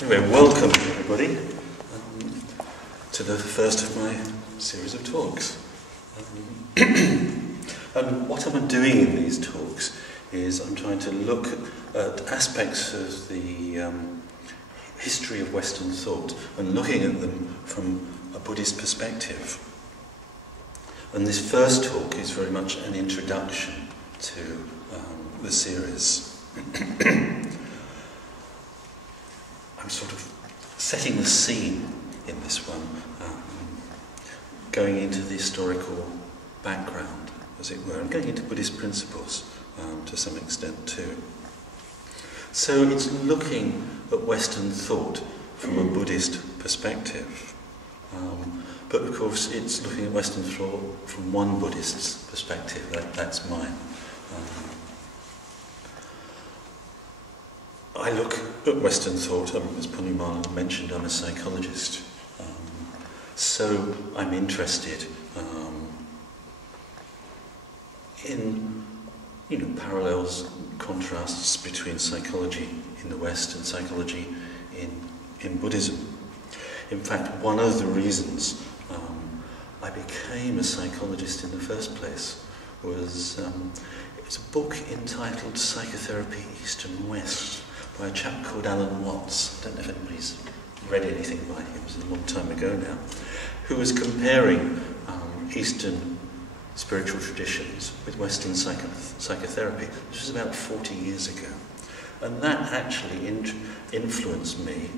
Anyway, welcome everybody to the first of my series of talks. And what I'm doing in these talks is I'm trying to look at aspects of the history of Western thought and looking at them from a Buddhist perspective. And this first talk is very much an introduction to the series. I'm sort of setting the scene in this one, going into the historical background, as it were, and going into Buddhist principles to some extent too. So it's looking at Western thought from a Buddhist perspective. But of course it's looking at Western thought from one Buddhist's perspective, that's mine. I look at Western thought, as Punyamal mentioned, I'm a psychologist, so I'm interested in parallels, contrasts between psychology in the West and psychology in Buddhism. In fact, one of the reasons I became a psychologist in the first place was it's a book entitled Psychotherapy East and West by a chap called Alan Watts. I don't know if anybody's read anything by him, it was a long time ago now, who was comparing Eastern spiritual traditions with Western psychotherapy. This was about 40 years ago. And that actually influenced me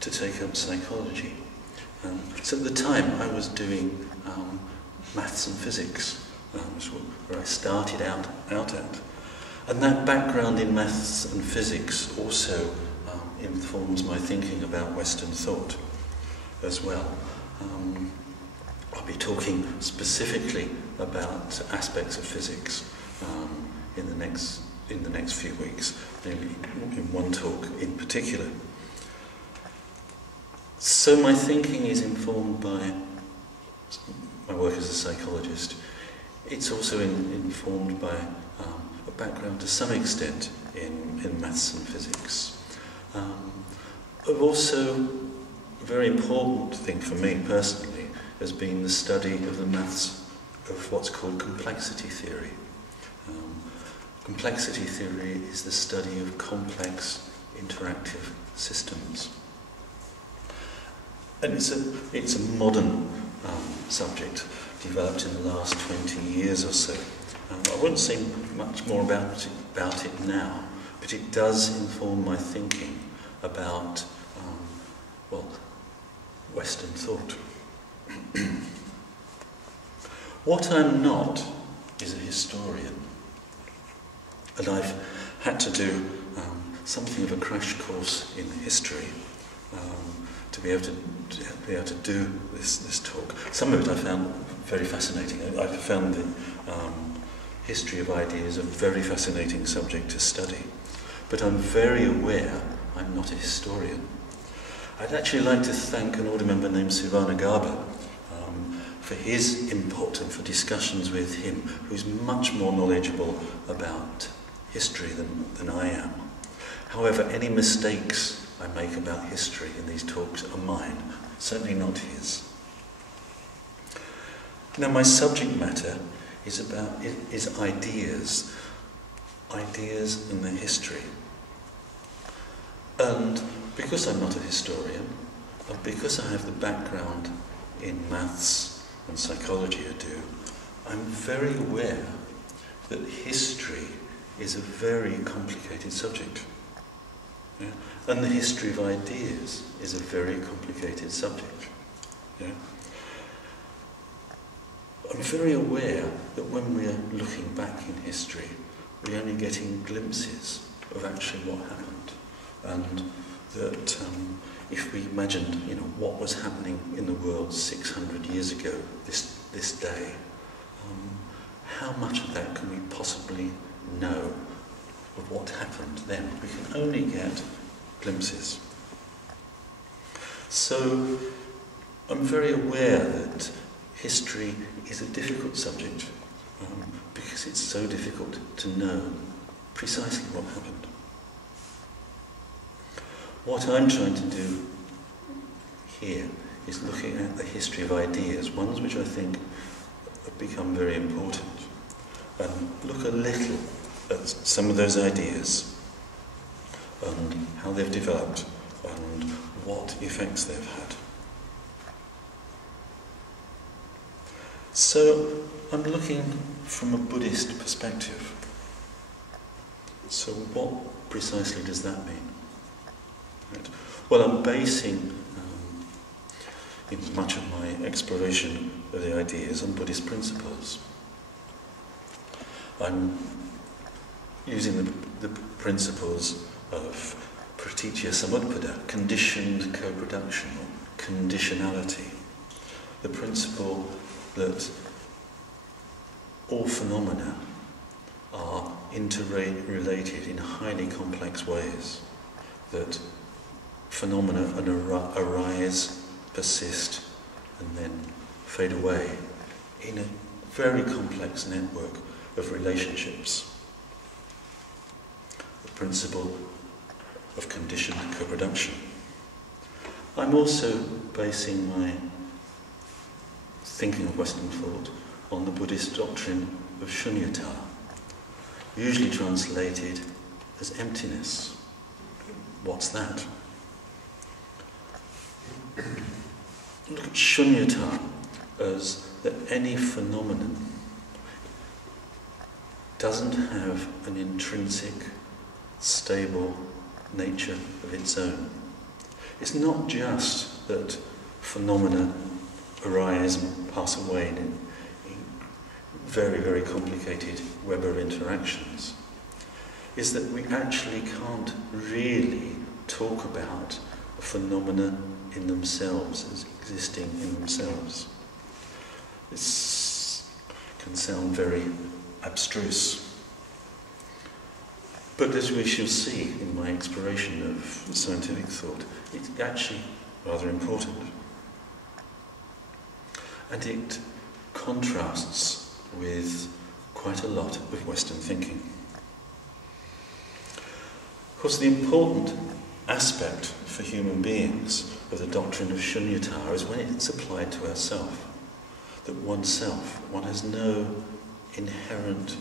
to take up psychology. So at the time I was doing maths and physics, where I started out at. And that background in maths and physics also informs my thinking about Western thought as well. I'll be talking specifically about aspects of physics in the next few weeks, maybe in one talk in particular. So my thinking is informed by my work as a psychologist. It's also informed by a background to some extent in maths and physics. Also, a very important thing for me personally has been the study of the maths of what's called complexity theory. Complexity theory is the study of complex interactive systems. And it's a modern subject developed in the last 20 years or so. I wouldn't say much more about it now, but it does inform my thinking about, Western thought. What I'm not is a historian, and I've had to do something of a crash course in history to be able to do this talk. Some of it I found very fascinating. I found the history of ideas a very fascinating subject to study, but I'm very aware I'm not a historian. I'd actually like to thank an order member named Sivanagaba for his input and for discussions with him, who's much more knowledgeable about history than I am. However, any mistakes I make about history in these talks are mine, certainly not his. Now, my subject matter is ideas and their history. And because I'm not a historian, and because I have the background in maths and psychology I do, I'm very aware that history is a very complicated subject. Yeah? And the history of ideas is a very complicated subject. Yeah? I'm very aware that when we're looking back in history, we're only getting glimpses of actually what happened. And that if we imagined, what was happening in the world 600 years ago, this day, how much of that can we possibly know of what happened then? We can only get glimpses. So I'm very aware that history is a difficult subject because it's so difficult to know precisely what happened. What I'm trying to do here is looking at the history of ideas, ones which I think have become very important, and look a little at some of those ideas and how they've developed and what effects they've had. So I'm looking from a Buddhist perspective. So what precisely does that mean? Right. Well, I'm basing in much of my exploration of the ideas on Buddhist principles. I'm using the principles of pratitya samutpada, conditioned co-production, or conditionality, the principle that all phenomena are interrelated in highly complex ways, that phenomena arise, persist, and then fade away in a very complex network of relationships. The principle of conditioned co-production. I'm also basing my thinking of Western thought on the Buddhist doctrine of shunyata, usually translated as emptiness. What's that? Look at shunyata as that any phenomenon doesn't have an intrinsic, stable nature of its own. It's not just that phenomena arise and pass away in very, very complicated web of interactions. Is that we actually can't really talk about phenomena in themselves as existing in themselves. This can sound very abstruse. But as we shall see in my exploration of scientific thought, it's actually rather important. And it contrasts with quite a lot of Western thinking. Of course, the important aspect for human beings of the doctrine of shunyata is when it's applied to ourself. That oneself, one has no inherently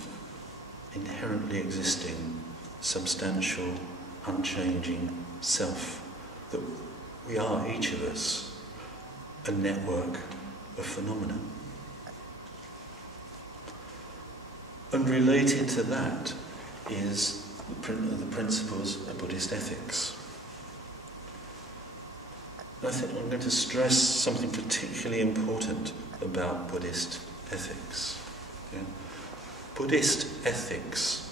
existing, substantial, unchanging self. That we are, each of us, a network of phenomena. And related to that is the principles of Buddhist ethics. I think I'm going to stress something particularly important about Buddhist ethics. Yeah? Buddhist ethics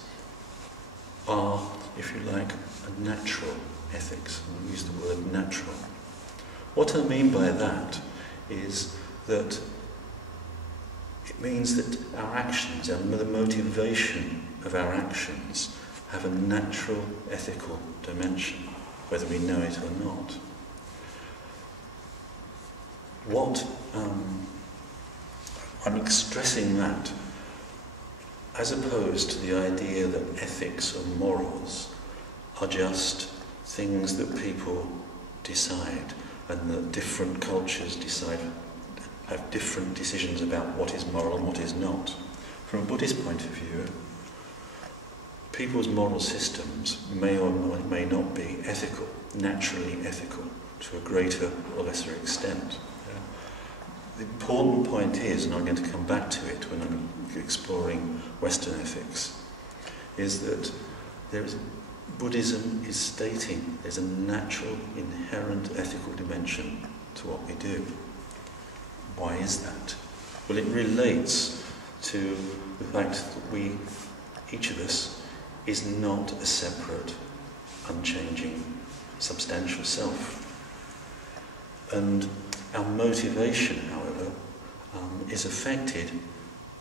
are, if you like, a natural ethics. I use the word natural. What I mean by that is that it means that our actions and the motivation of our actions have a natural ethical dimension, whether we know it or not. I'm stressing that as opposed to the idea that ethics or morals are just things that people decide and that different cultures have different decisions about what is moral and what is not. From a Buddhist point of view, people's moral systems may or may not be ethical, naturally ethical, to a greater or lesser extent. The important point is, and I'm going to come back to it when I'm exploring Western ethics, is that Buddhism is stating there's a natural, inherent ethical dimension to what we do. Why is that? Well, it relates to the fact that each of us, is not a separate, unchanging, substantial self. And our motivation, however, is affected,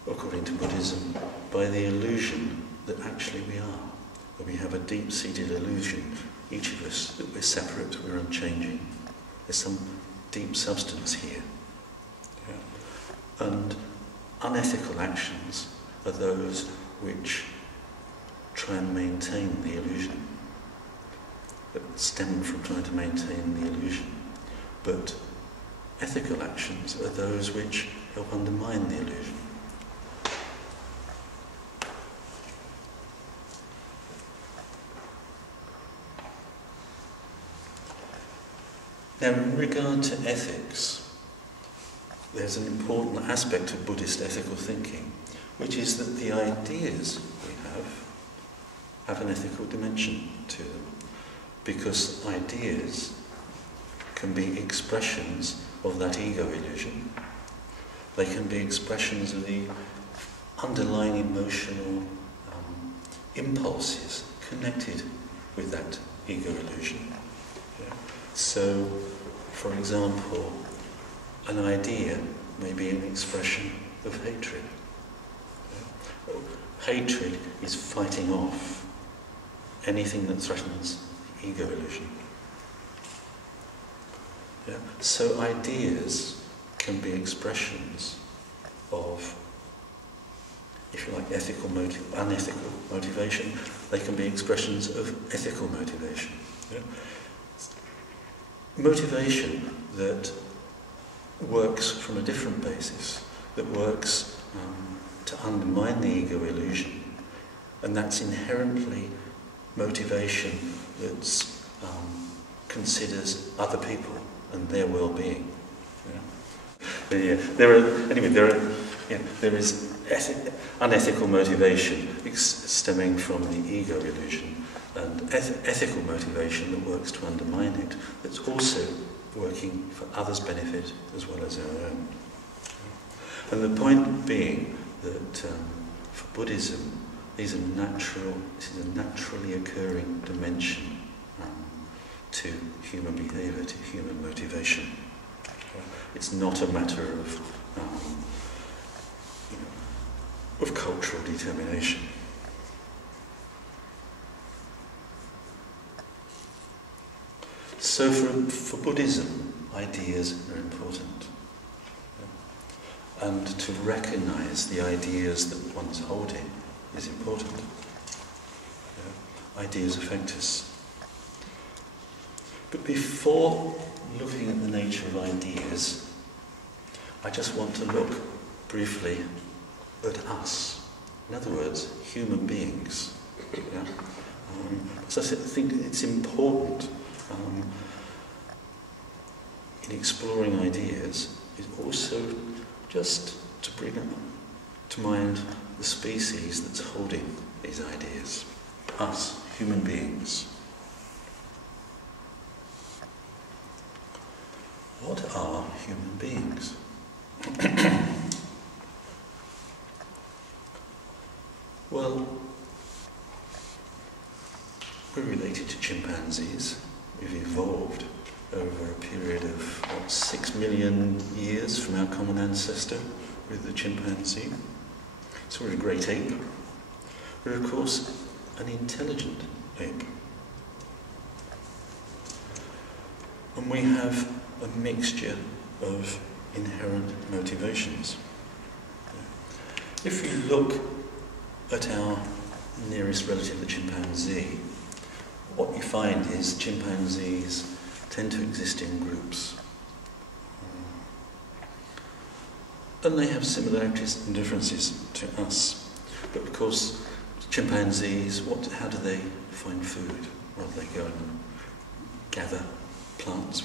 according to Buddhism, by the illusion that actually we are. That we have a deep-seated illusion, each of us, that we're separate, we're unchanging. There's some deep substance here. Yeah. And unethical actions are those which try and maintain the illusion. that stem from trying to maintain the illusion. But ethical actions are those which help undermine the illusion. Now, in regard to ethics, there's an important aspect of Buddhist ethical thinking, which is that the ideas we have an ethical dimension to them, because ideas can be expressions of that ego illusion. They can be expressions of the underlying emotional impulses connected with that ego illusion. Yeah. So, for example, an idea may be an expression of hatred. Yeah. Hatred is fighting off anything that threatens the ego illusion. Yeah. So ideas can be expressions of, if you like, unethical motivation. They can be expressions of ethical motivation. Yeah. Motivation that works from a different basis, that works to undermine the ego illusion, and that's inherently motivation that considers other people and their well-being. Yeah. There is unethical motivation stemming from the ego illusion, and ethical motivation that works to undermine it, that's also working for others' benefit as well as our own. And the point being that for Buddhism, this is a naturally occurring dimension to human behaviour, to human motivation. It's not a matter of cultural determination. So for Buddhism, ideas are important. And to recognise the ideas that one's holding is important. Ideas affect us. But before looking at the nature of ideas, I just want to look briefly at us. In other words, human beings. Yeah? So I think it's important in exploring ideas is also just to bring up to mind the species that's holding these ideas. Us, human beings. What are human beings? Well, we're related to chimpanzees. We've evolved over a period of, 6 million years from our common ancestor with the chimpanzee. So we're a great ape. We're, of course, an intelligent ape. And we have a mixture of inherent motivations. If you look at our nearest relative, the chimpanzee, what you find is chimpanzees tend to exist in groups. And they have similarities and differences to us. But of course, chimpanzees, how do they find food? Well, they go and gather plants,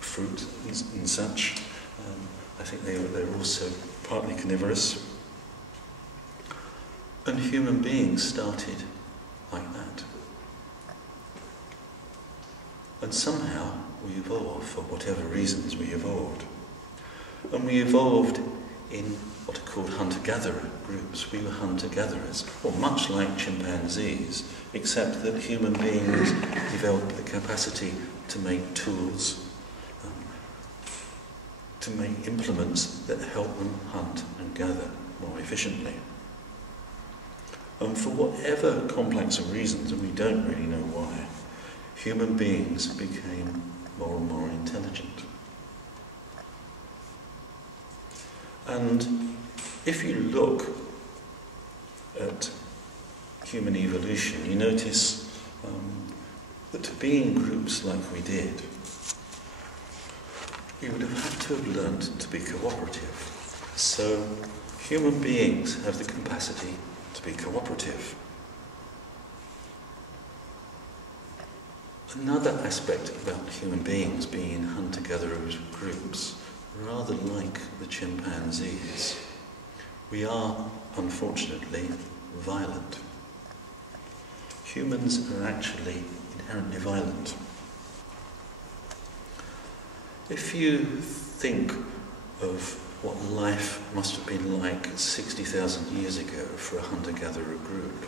fruit and such. I think they're also partly carnivorous. And human beings started like that. And somehow we evolved, for whatever reasons we evolved. And we evolved in what are called hunter-gatherer groups. We were hunter-gatherers, or much like chimpanzees, except that human beings developed the capacity to make tools, to make implements that help them hunt and gather more efficiently. And for whatever complex of reasons, and we don't really know why, human beings became more and more intelligent. And if you look at human evolution, you notice that to be in groups like we did, we would have had to have learned to be cooperative. So human beings have the capacity to be cooperative. Another aspect about human beings being in hunter-gatherer groups, rather like the chimpanzees, we are, unfortunately, violent. Humans are actually inherently violent. If you think of what life must have been like 60,000 years ago for a hunter-gatherer group,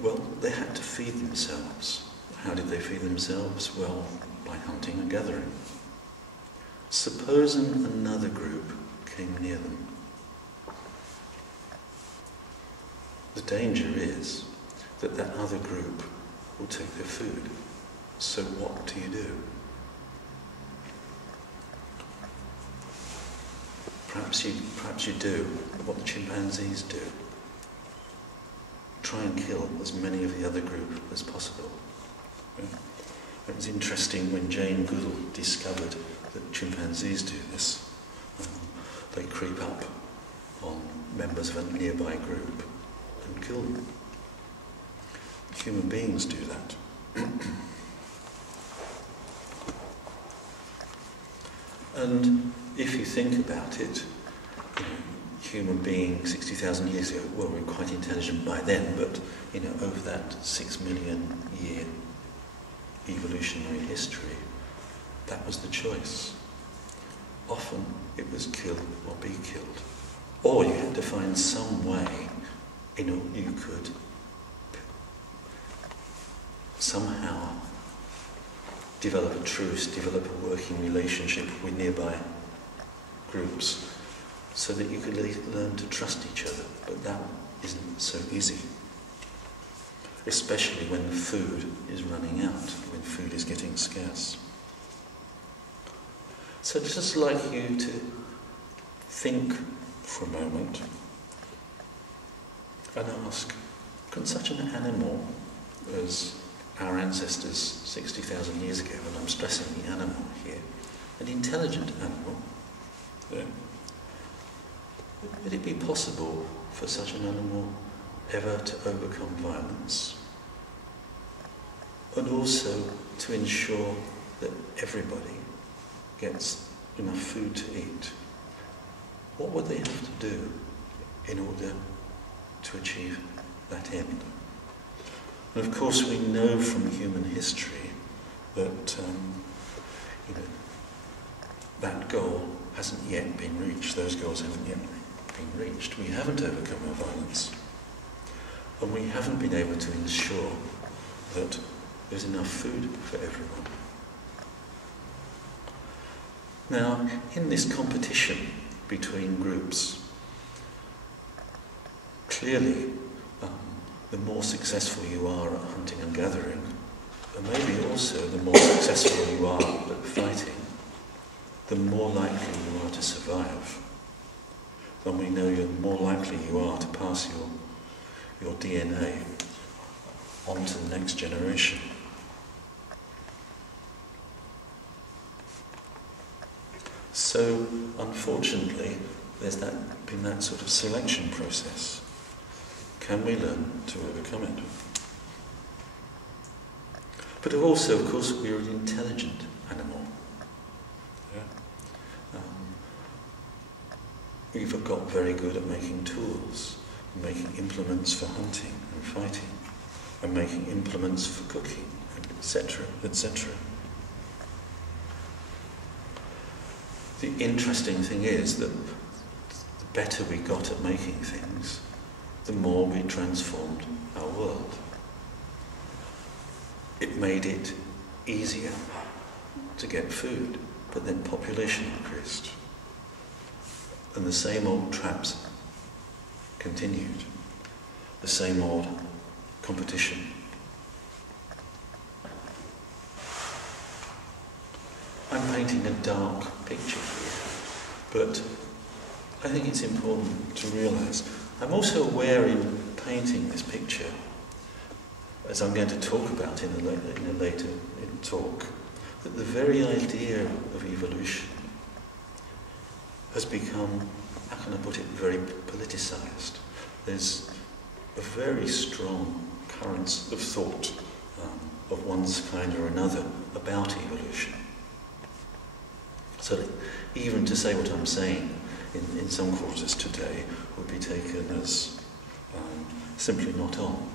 well, they had to feed themselves. How did they feed themselves? Well, by hunting and gathering. Supposing another group came near them. The danger is that that other group will take their food. So what do you do? Perhaps you do what the chimpanzees do. Try and kill as many of the other group as possible. Yeah. It was interesting when Jane Goodall discovered that chimpanzees do this. They creep up on members of a nearby group and kill them. Human beings do that. And if you think about it, human beings 60,000 years ago, well, we were quite intelligent by then, but over that 6 million year evolutionary history, that was the choice. Often it was kill or be killed. Or you had to find some way you could somehow develop a truce, develop a working relationship with nearby groups so that you could learn to trust each other. But that isn't so easy. Especially when the food is running out, when food is getting scarce. So I'd just like you to think for a moment and ask, can such an animal as our ancestors 60,000 years ago, and I'm stressing the animal here, an intelligent animal, would it be possible for such an animal ever to overcome violence? And also to ensure that everybody gets enough food to eat? What would they have to do in order to achieve that end? And of course we know from human history that that goal hasn't yet been reached. Those goals haven't yet been reached. We haven't overcome our violence. And we haven't been able to ensure that there's enough food for everyone. Now, in this competition between groups, clearly the more successful you are at hunting and gathering, and maybe also the more successful you are at fighting, the more likely you are to survive. Then we know the more likely you are to pass your DNA on to the next generation. So, unfortunately, there's been that sort of selection process. Can we learn to overcome it? But also, of course, we're an intelligent animal. Yeah? We've got very good at making tools, making implements for hunting and fighting, and making implements for cooking, etc., etc. The interesting thing is that the better we got at making things, the more we transformed our world. It made it easier to get food, but then population increased. And the same old traps continued. The same old competition. I'm painting a dark picture here, but I think it's important to realise I'm also aware in painting this picture as I'm going to talk about in a later talk, that the very idea of evolution has become, how can I put it, very politicized. There's a very strong currents of thought of one's kind or another about evolution. So that even to say what I'm saying in some quarters today would be taken as simply not on.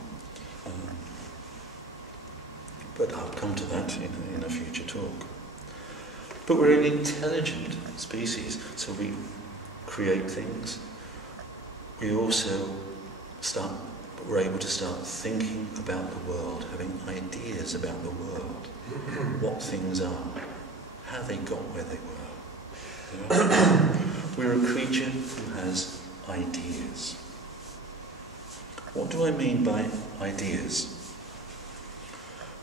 But I'll come to that in a future talk. But we're an intelligent species, so we create things. We also we're able to start thinking about the world, having ideas about the world, what things are, how they got where they were. We're a creature who has ideas. What do I mean by ideas?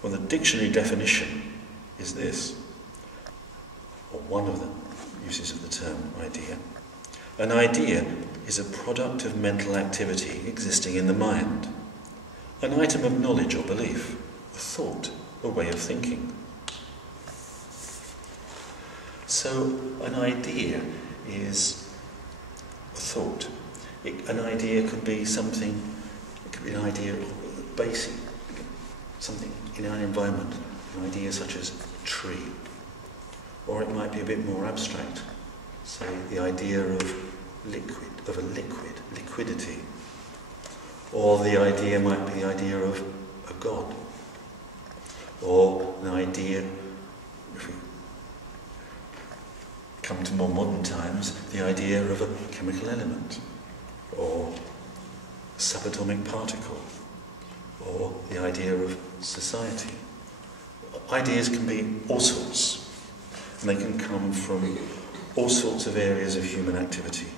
Well, the dictionary definition is this, or one of the uses of the term idea. An idea is a product of mental activity existing in the mind, an item of knowledge or belief, a thought, a way of thinking. So an idea is a thought. An idea could be something, it could be an idea of basic, something in our environment, an idea such as a tree. Or it might be a bit more abstract, say the idea of liquidity. Or the idea might be the idea of a god. Or an idea, if we come to more modern times, the idea of a chemical element, or a subatomic particle, or the idea of society. Ideas can be all sorts, and they can come from all sorts of areas of human activity.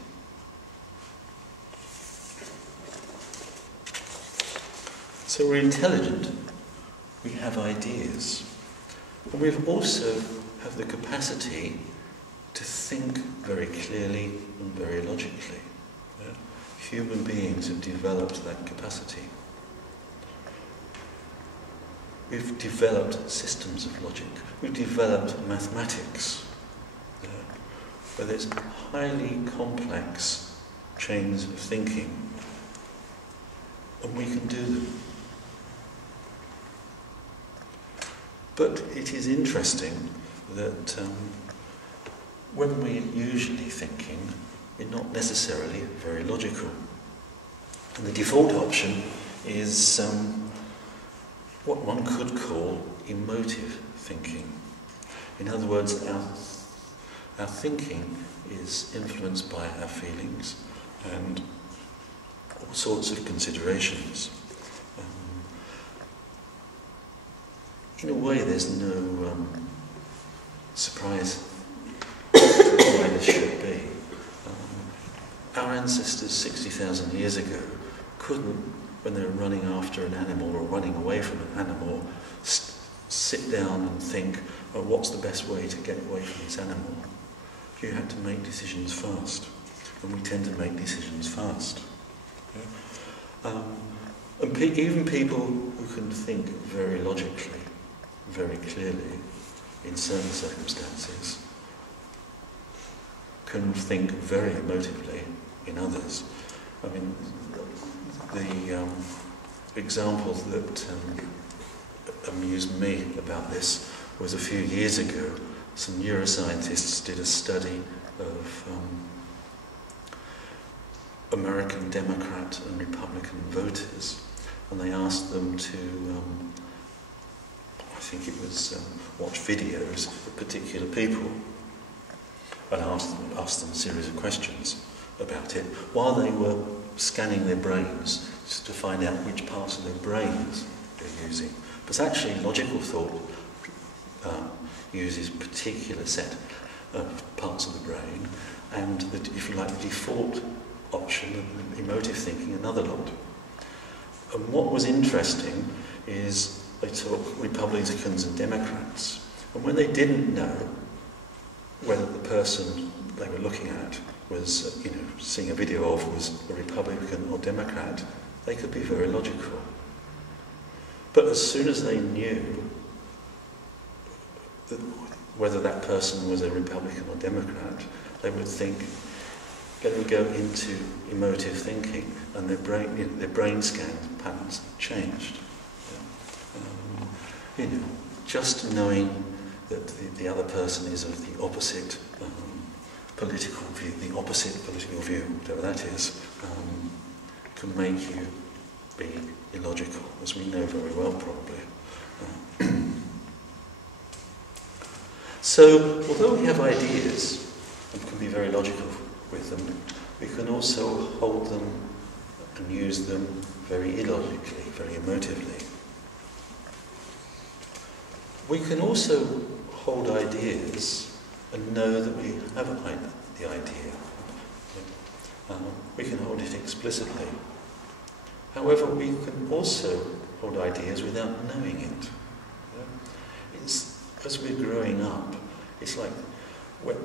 So we're intelligent, we have ideas, and we also have the capacity to think very clearly and very logically. Yeah? Human beings have developed that capacity. We've developed systems of logic. We've developed mathematics, where there's highly complex chains of thinking, and we can do them. But it is interesting that when we're usually thinking, we're not necessarily very logical. And the default option is what one could call emotive thinking. In other words, our thinking is influenced by our feelings and all sorts of considerations. In a way, there's no surprise why this should be. Our ancestors 60,000 years ago couldn't, when they were running after an animal or running away from an animal, sit down and think, oh, what's the best way to get away from this animal? You had to make decisions fast, and we tend to make decisions fast. Yeah? And even people who can think very logically, very clearly, in certain circumstances, can think very emotively in others. I mean, the example that amused me about this was a few years ago, some neuroscientists did a study of American Democrat and Republican voters, and they asked them to I think it was watch videos of particular people, and asked them a series of questions about it while they were scanning their brains to find out which parts of their brains they're using. But actually, logical thought uses a particular set of parts of the brain, and if you like, the default option, the emotive thinking, another lot. And what was interesting is they took Republicans and Democrats, and when they didn't know whether the person they were looking at was, seeing a video of was a Republican or Democrat, they could be very logical. But as soon as they knew that whether that person was a Republican or Democrat, they would think, they would go into emotive thinking, and their brain scan patterns changed. Just knowing that the other person is of the opposite political view, whatever that is, can make you be illogical, as we know very well, probably. So, although we have ideas and can be very logical with them, we can also hold them and use them very illogically, very emotively. We can also hold ideas and know that we have the idea. We can hold it explicitly. However, we can also hold ideas without knowing it. As we're growing up, it's like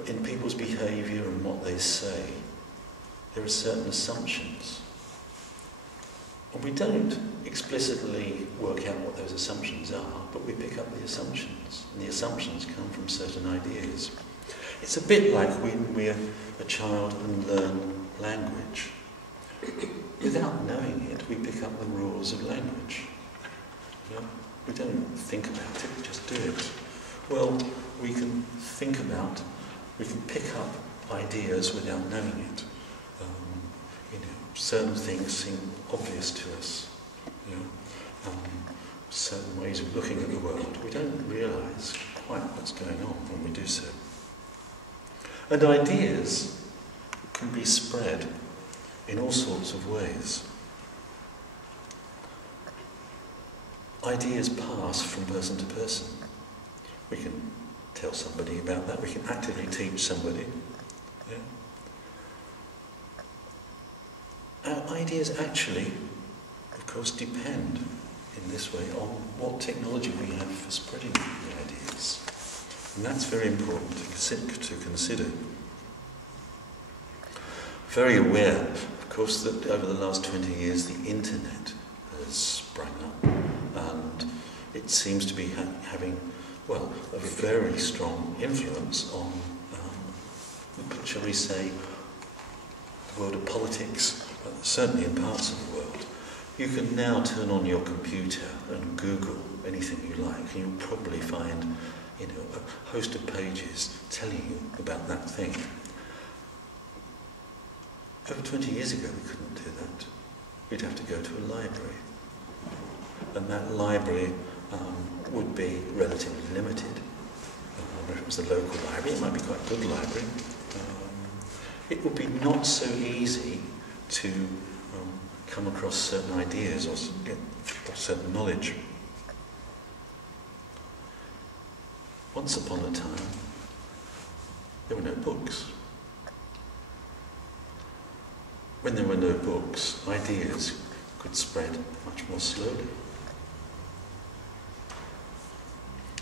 in people's behaviour and what they say, there are certain assumptions. And we don't explicitly work out what those assumptions are, but we pick up the assumptions, and the assumptions come from certain ideas. It's a bit like when we're a child and learn language. Without knowing it, we pick up the rules of language. We don't think about it, we just do it. Well, we can pick up ideas without knowing it. Certain things seem obvious to us. Certain ways of looking at the world. We don't realise quite what's going on when we do so. And ideas can be spread in all sorts of ways. Ideas pass from person to person. We can tell somebody about that. We can actively teach somebody. Our ideas actually, of course, depend in this way on what technology we have for spreading the ideas. And that's very important to consider. Very aware, of course, that over the last 20 years the internet has sprung up, and it seems to be having, a very strong influence on, shall we say, the world of politics, certainly in parts of the world. You can now turn on your computer and Google anything you like, and you'll probably find, a host of pages telling you about that thing. Over 20 years ago we couldn't do that. We'd have to go to a library. And that library would be relatively limited. If it was a local library, it might be quite a good library. It would be not so easy to come across certain ideas or get certain knowledge. Once upon a time, there were no books. When there were no books, ideas could spread much more slowly.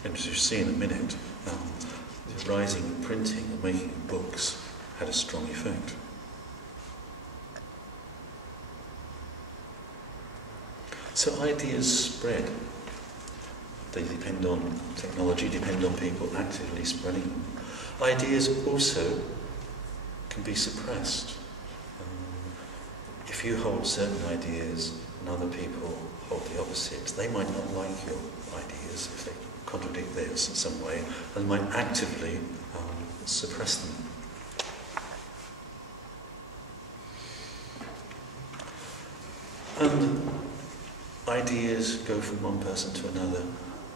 And as you'll see in a minute, the rising of printing and making of books had a strong effect. So ideas spread. They depend on technology, depend on people actively spreading them. Ideas also can be suppressed. If you hold certain ideas and other people hold the opposite, they might not like your ideas if they contradict theirs in some way, and might actively suppress them. And ideas go from one person to another,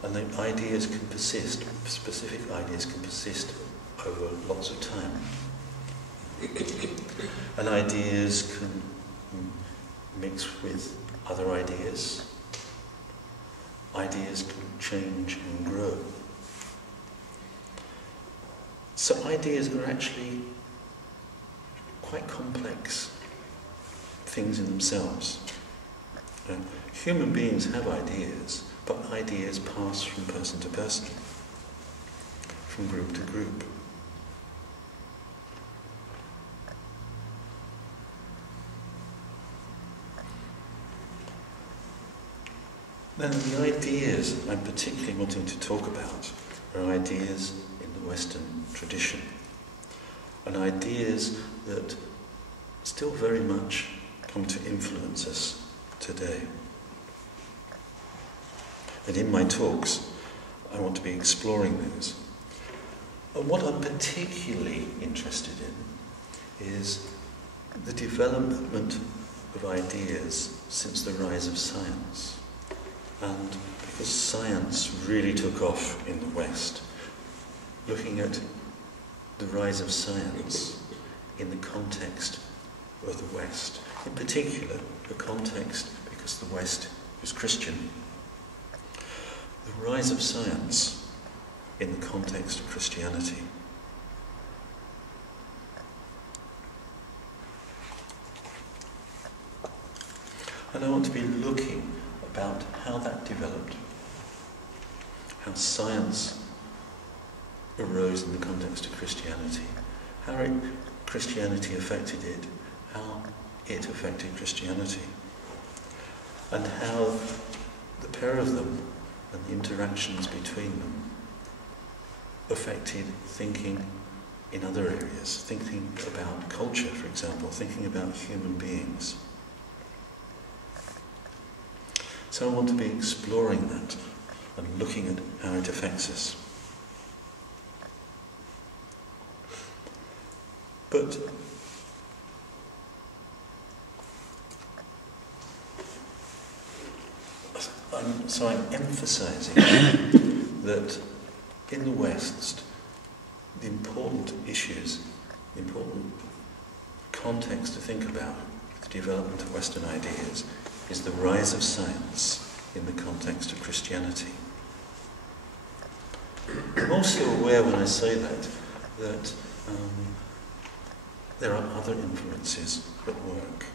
and the ideas can persist, specific ideas can persist over lots of time. And ideas can mix with other ideas. Ideas can change and grow. So ideas are actually quite complex things in themselves. Human beings have ideas, but ideas pass from person to person, from group to group. Then the ideas I'm particularly wanting to talk about are ideas in the Western tradition, and ideas that still very much come to influence us today. And in my talks, I want to be exploring those. And what I'm particularly interested in is the development of ideas since the rise of science. And because science really took off in the West, looking at the rise of science in the context of the West, in particular the context because the West is Christian, the rise of science in the context of Christianity. And I want to be looking about how that developed, how science arose in the context of Christianity, how Christianity affected it, how it affected Christianity, and how the pair of them and the interactions between them affected thinking in other areas, thinking about culture, for example, thinking about human beings. So I want to be exploring that and looking at how it affects us. But I'm emphasising that in the West, the important issues, the important context to think about the development of Western ideas is the rise of science in the context of Christianity. I'm also aware when I say that there are other influences at work.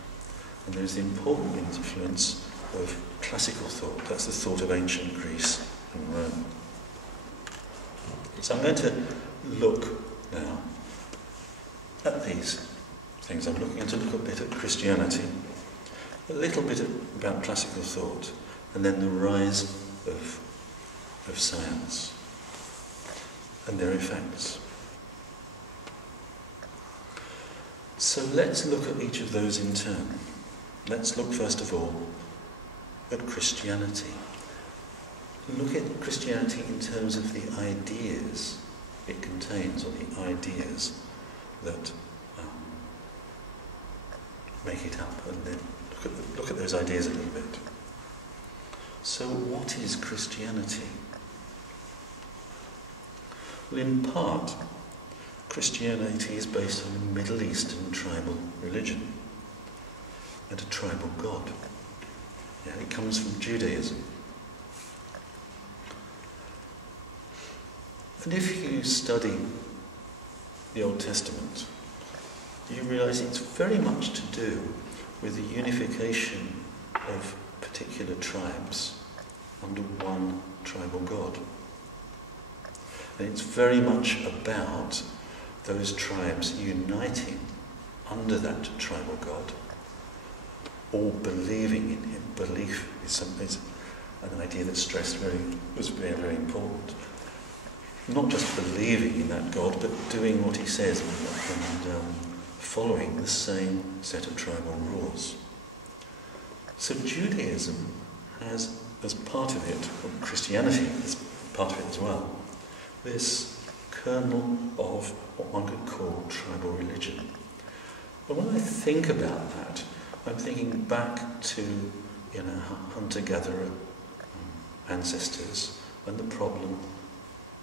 And there's the important influence of classical thought. That's the thought of ancient Greece and Rome. So I'm going to look now at these things. I'm looking to look a bit at Christianity, a little bit about classical thought, and then the rise of science and their effects. So let's look at each of those in turn. Let's look first of all at Christianity. Look at Christianity in terms of the ideas it contains, or the ideas that make it up, and then look at those ideas a little bit. So what is Christianity? Well, in part, Christianity is based on a Middle Eastern tribal religion and a tribal god. Yeah, it comes from Judaism. And if you study the Old Testament, you realise it's very much to do with the unification of particular tribes under one tribal god. And it's very much about those tribes uniting under that tribal god, all believing in him. Belief is an idea that's was very, very important. Not just believing in that God, but doing what he says and following the same set of tribal rules. So Judaism has, as part of it, or Christianity is part of it as well, this kernel of what one could call tribal religion. But when I think about that, I'm thinking back to hunter-gatherer ancestors and the problem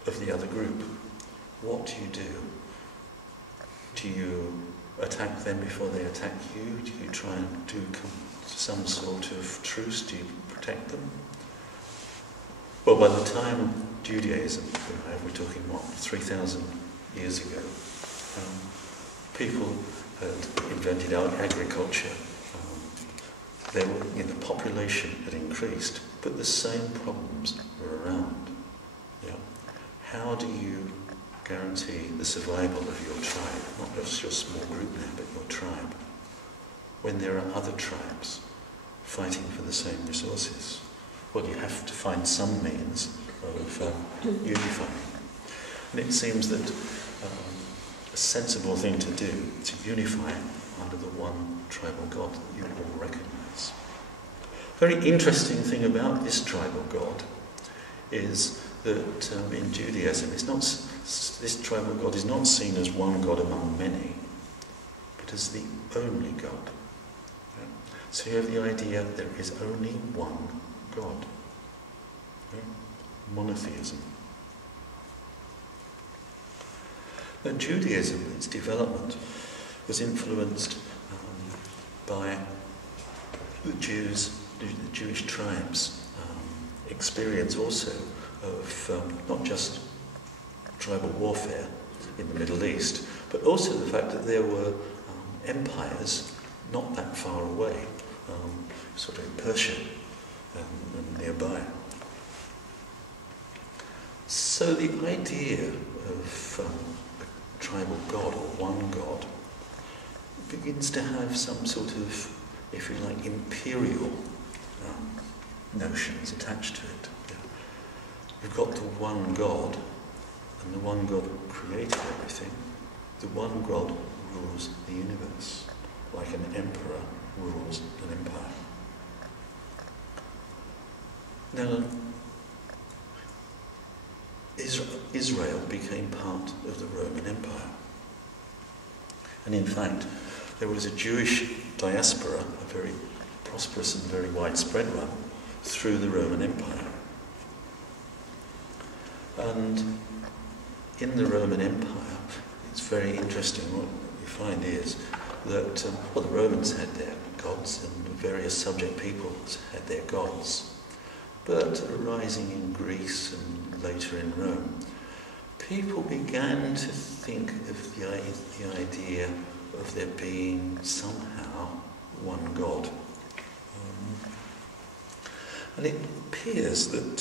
of the other group. What do you do? Do you attack them before they attack you? Do you try and do some sort of truce? Do you protect them? Well, by the time Judaism, we're talking, 3,000 years ago, people had invented agriculture. The population had increased, but the same problems were around. Yeah. How do you guarantee the survival of your tribe, not just your small group now, but your tribe, when there are other tribes fighting for the same resources? well, you have to find some means of unifying. And it seems that a sensible thing to do is to unify under the one tribal God that you all recognise. Very interesting thing about this tribal God is that in Judaism, this tribal God is not seen as one God among many, but as the only God. Yeah? So you have the idea that there is only one God. Yeah? Monotheism. Now, Judaism, its development, was influenced by the Jewish tribes' experience also of not just tribal warfare in the Middle East, but also the fact that there were empires not that far away, sort of in Persia and nearby. So the idea of a tribal god or one god begins to have some sort of, if you like, imperial notions attached to it. Yeah. You've got the one God, and the one God created everything. The one God rules the universe, like an emperor rules an empire. Now, Israel became part of the Roman Empire. And in fact, there was a Jewish diaspora, a very prosperous and very widespread one, through the Roman Empire. And in the Roman Empire, it's very interesting. What we find is that, the Romans had their gods and various subject peoples had their gods. But arising in Greece and later in Rome, people began to think of the idea of there being somehow one God. And it appears that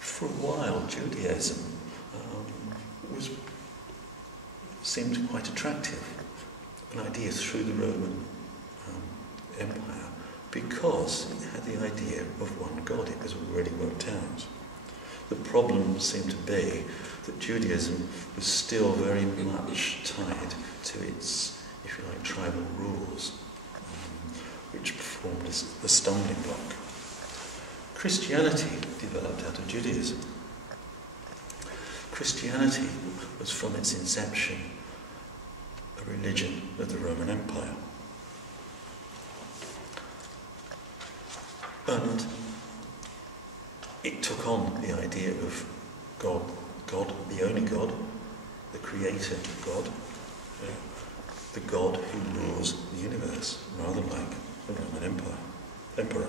for a while Judaism seemed quite attractive, an idea through the Roman Empire, because it had the idea of one God. It was already worked out. The problem seemed to be that Judaism was still very much tied to its, if you like, tribal rules, which formed a stumbling block. Christianity developed out of Judaism. Christianity was from its inception a religion of the Roman Empire. And it took on the idea of God, the only God, the creator God, the God who rules the universe, rather like the Roman emperor.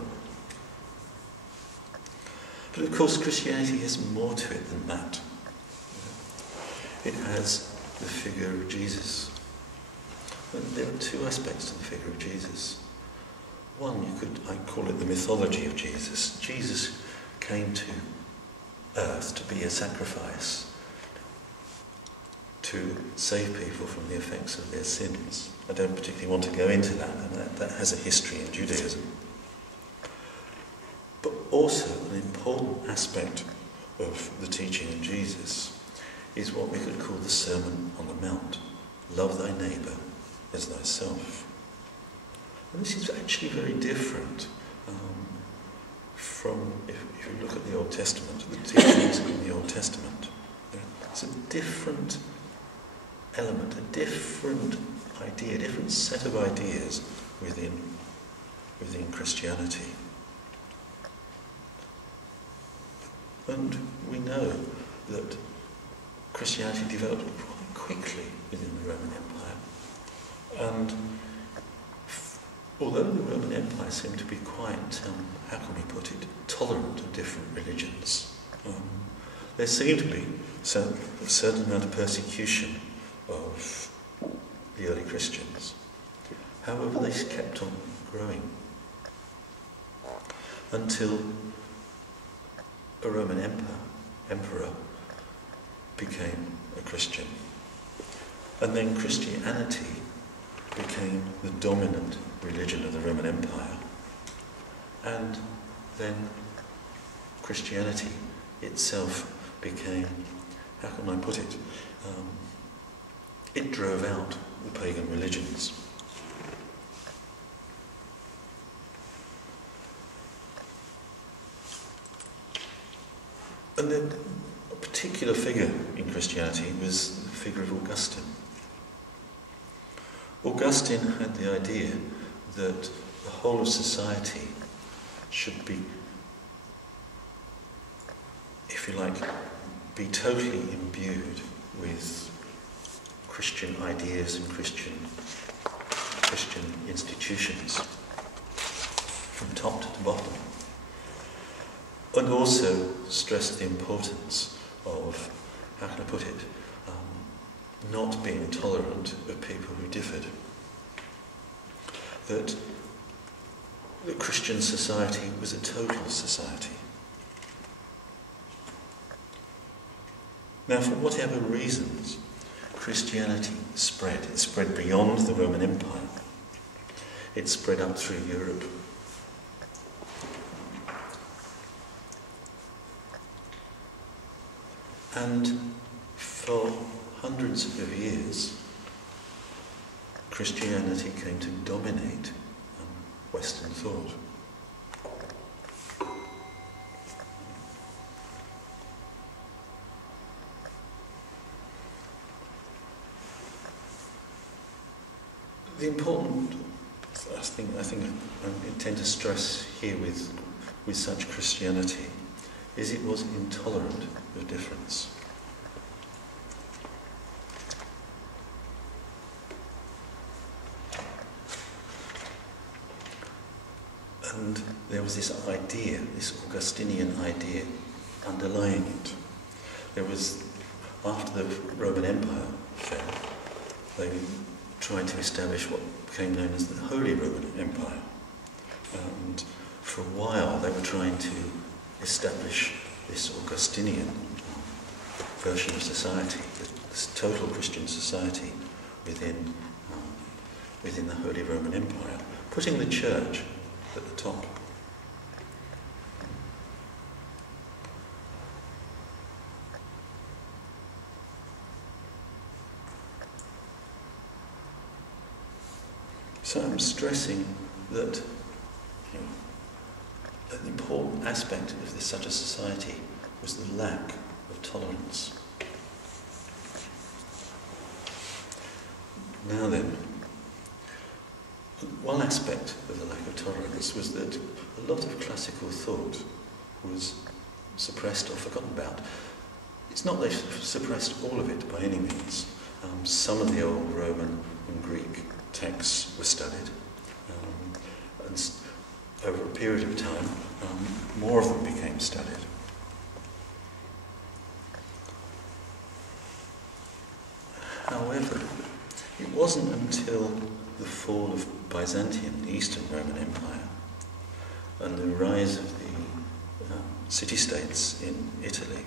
But of course Christianity has more to it than that. It has the figure of Jesus. And there are two aspects to the figure of Jesus. One, I'd call it the mythology of Jesus. Jesus came to earth to be a sacrifice, to save people from the effects of their sins. I don't particularly want to go into that, and that has a history in Judaism. But also an important aspect of the teaching of Jesus is what we could call the Sermon on the Mount. Love thy neighbour as thyself. And this is actually very different from, if you look at the Old Testament, the teachings in the Old Testament. It's a different element, a different idea, a different set of ideas within Christianity. And we know that Christianity developed quite quickly within the Roman Empire. And although the Roman Empire seemed to be quite, how can we put it, tolerant of different religions, there seemed to be a certain amount of persecution of the early Christians. However, they kept on growing until a Roman emperor became a Christian. And then Christianity became the dominant religion of the Roman Empire. And then Christianity itself became, how can I put it, it drove out the pagan religions. And then a particular figure in Christianity was the figure of Augustine. Augustine had the idea that the whole of society should be, if you like, be totally imbued with Christian ideas and Christian institutions from top to bottom, and also stressed the importance of, how can I put it, not being tolerant of people who differed. That the Christian society was a total society. Now, for whatever reasons, Christianity spread. It spread beyond the Roman Empire. It spread up through Europe. And for hundreds of years, Christianity came to dominate Western thought. The important, I think I intend to stress here with such Christianity is it was intolerant of difference. And there was this idea, this Augustinian idea, underlying it. There was, after the Roman Empire fell, they tried to establish what became known as the Holy Roman Empire. And for a while they were trying to establish this Augustinian version of society, this total Christian society within the Holy Roman Empire, putting the church at the top. So I'm stressing that an important aspect of such a society was the lack of tolerance. Now then, one aspect of the lack of tolerance was that a lot of classical thought was suppressed or forgotten about. It's not that they suppressed all of it by any means. Some of the old Roman and Greek texts were studied, and over a period of time, more of them became studied. However, it wasn't until the fall of Byzantium, the Eastern Roman Empire, and the rise of the city-states in Italy,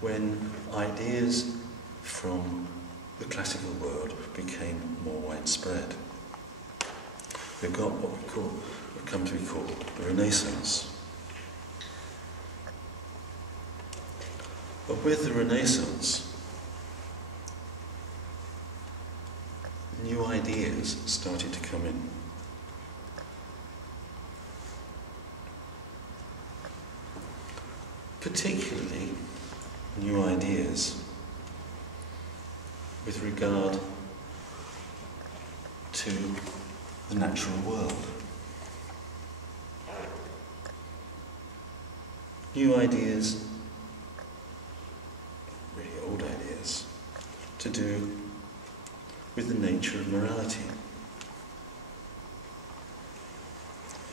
when ideas from the classical world became more widespread. We've got what come to be called the Renaissance. But with the Renaissance, new ideas started to come in. Particularly new ideas with regard to the natural world. New ideas, really old ideas, to do with the nature of morality.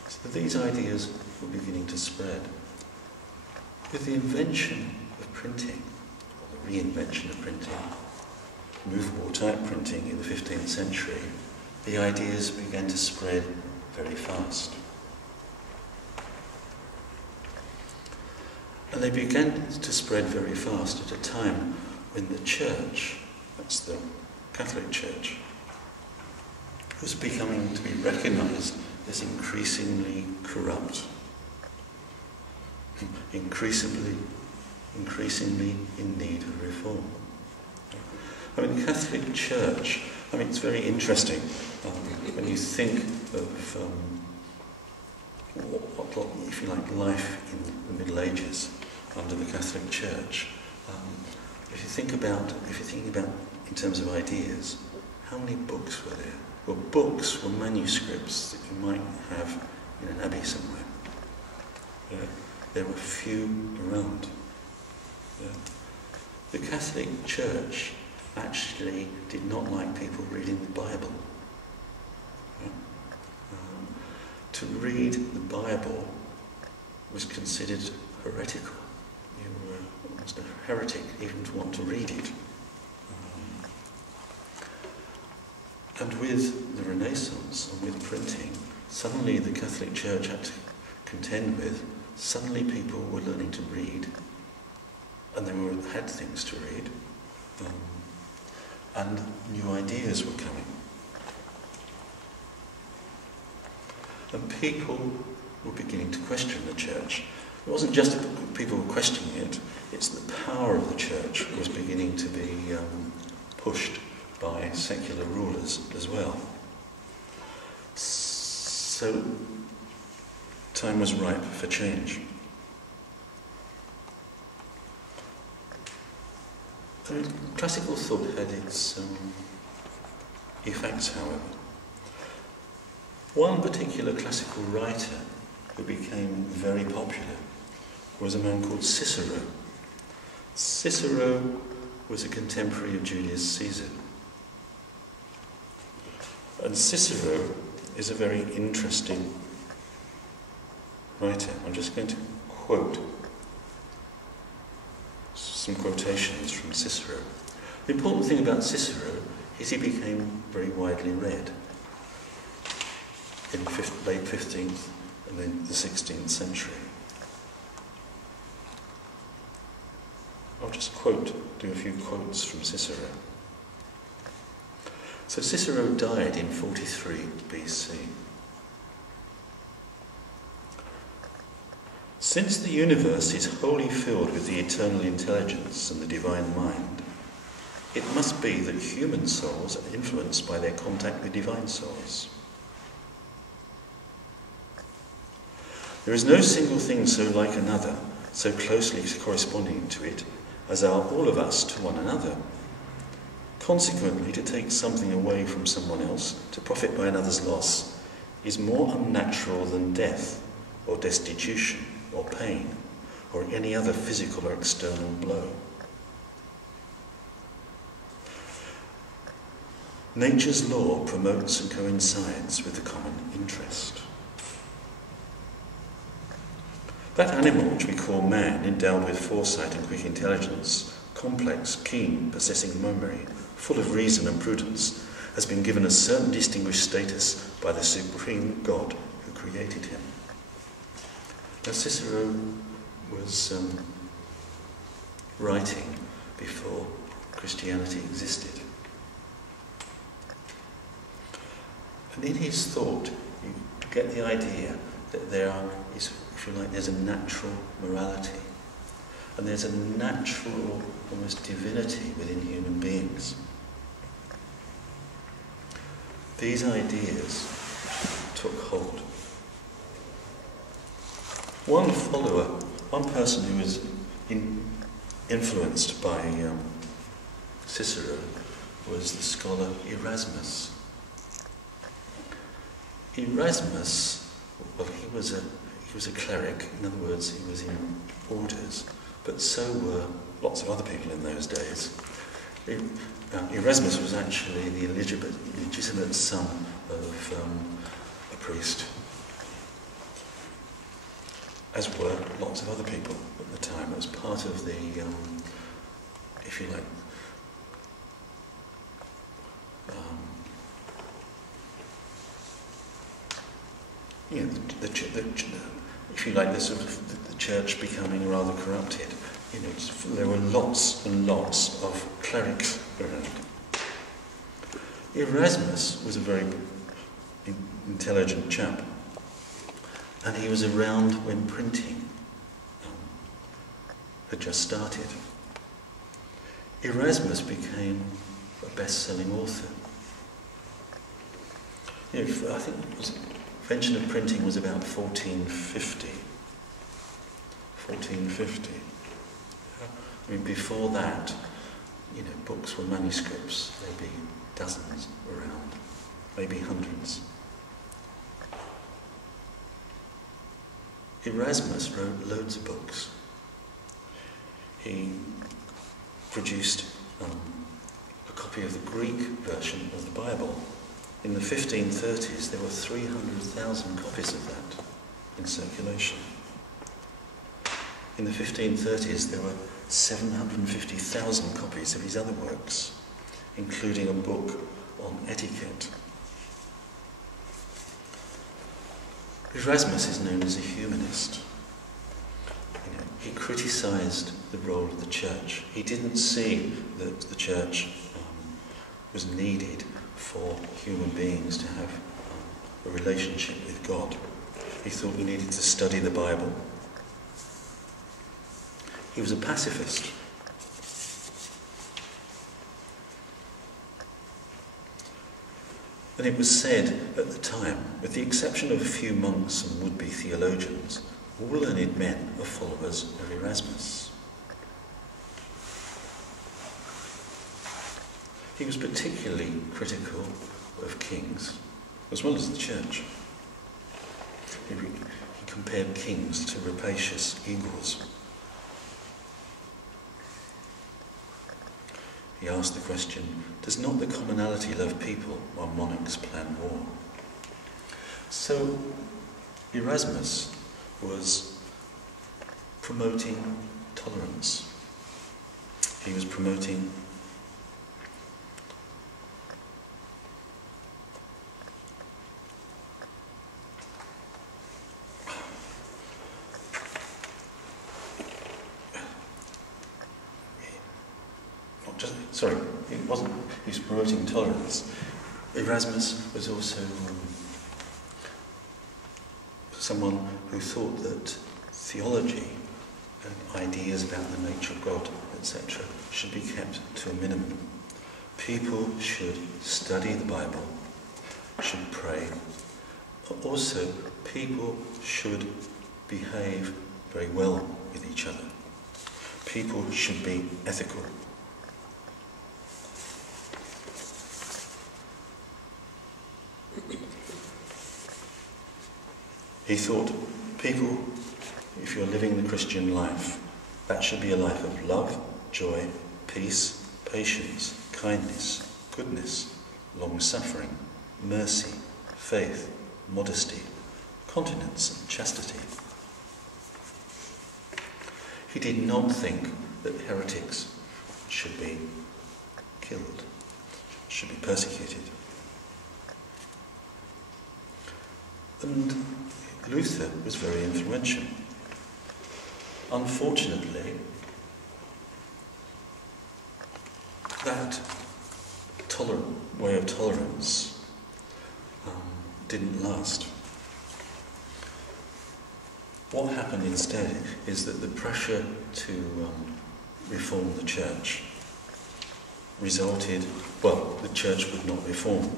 So these ideas were beginning to spread. With the invention of printing, or the reinvention of printing, movable type printing in the 15th century, the ideas began to spread very fast. And they began to spread very fast at a time when the church, that's the Catholic Church, was becoming to be recognised as increasingly corrupt increasingly in need of reform. I mean, the Catholic Church, I mean, it's very interesting when you think of what, if you like, life in the Middle Ages under the Catholic Church. If you're thinking about in terms of ideas, how many books were there? Well, books were manuscripts that you might have in an abbey somewhere. There were few around. The Catholic Church actually did not like people reading the Bible. To read the Bible was considered heretical. You were almost a heretic even to want to read it. And with the Renaissance and with printing, suddenly the Catholic Church had to contend with, suddenly people were learning to read, and they had things to read, and new ideas were coming. And people were beginning to question the church. It wasn't just that people were questioning it, it's the power of the church was beginning to be pushed by secular rulers as well. So time was ripe for change. Classical thought had its effects, however. One particular classical writer who became very popular was a man called Cicero. Cicero was a contemporary of Julius Caesar. And Cicero is a very interesting writer. I'm just going to quote some quotations from Cicero. The important thing about Cicero is he became very widely read in the late 15th and then the 16th century. I'll just do a few quotes from Cicero. So Cicero died in 43 BC. Since the universe is wholly filled with the eternal intelligence and the divine mind, it must be that human souls are influenced by their contact with divine souls. There is no single thing so like another, so closely corresponding to it, as are all of us to one another. Consequently, to take something away from someone else, to profit by another's loss, is more unnatural than death, or destitution, or pain, or any other physical or external blow. Nature's law promotes and coincides with the common interest. That animal which we call man, endowed with foresight and quick intelligence, complex, keen, possessing memory, full of reason and prudence, has been given a certain distinguished status by the supreme God who created him. Now Cicero was writing before Christianity existed. And in his thought, you get the idea that there is, if you like, there's a natural morality. And there's a natural, almost divinity within human beings. These ideas took hold. One follower, one person who was influenced by Cicero was the scholar Erasmus. Erasmus, well, he was a cleric. In other words, he was in orders, but so were lots of other people in those days. Erasmus was actually the legitimate son of a priest, as were lots of other people at the time. It was part of the, if you like, if you like, the sort of the church becoming rather corrupted. You know, there were lots and lots of clerics around. Erasmus was a very intelligent chap, and he was around when printing had just started. Erasmus became a best-selling author. I think invention of printing was about 1450. 1450. I mean, before that, books were manuscripts. There'd be dozens around, maybe hundreds. Erasmus wrote loads of books. He produced a copy of the Greek version of the Bible. In the 1530s, there were 300,000 copies of that in circulation. In the 1530s, there were 750,000 copies of his other works, including a book on etiquette. Erasmus is known as a humanist. He criticised the role of the church. He didn't see that the church was needed for human beings to have a relationship with God. He thought we needed to study the Bible. He was a pacifist. And it was said at the time, with the exception of a few monks and would-be theologians, all learned men are followers of Erasmus. He was particularly critical of kings, as well as the church. He compared kings to rapacious eagles. He asked the question, does not the commonalty love people while monarchs plan war? So Erasmus was promoting tolerance. He was promoting he was promoting tolerance. Erasmus was also someone who thought that theology and ideas about the nature of God, etc., should be kept to a minimum. People should study the Bible, should pray. Also, people should behave very well with each other. People should be ethical. He thought, people, if you're living the Christian life, that should be a life of love, joy, peace, patience, kindness, goodness, long-suffering, mercy, faith, modesty, continence, and chastity. He did not think that heretics should be killed, should be persecuted. And Luther was very influential. Unfortunately, that way of tolerance didn't last. What happened instead is that the pressure to reform the church resulted, the church would not reform.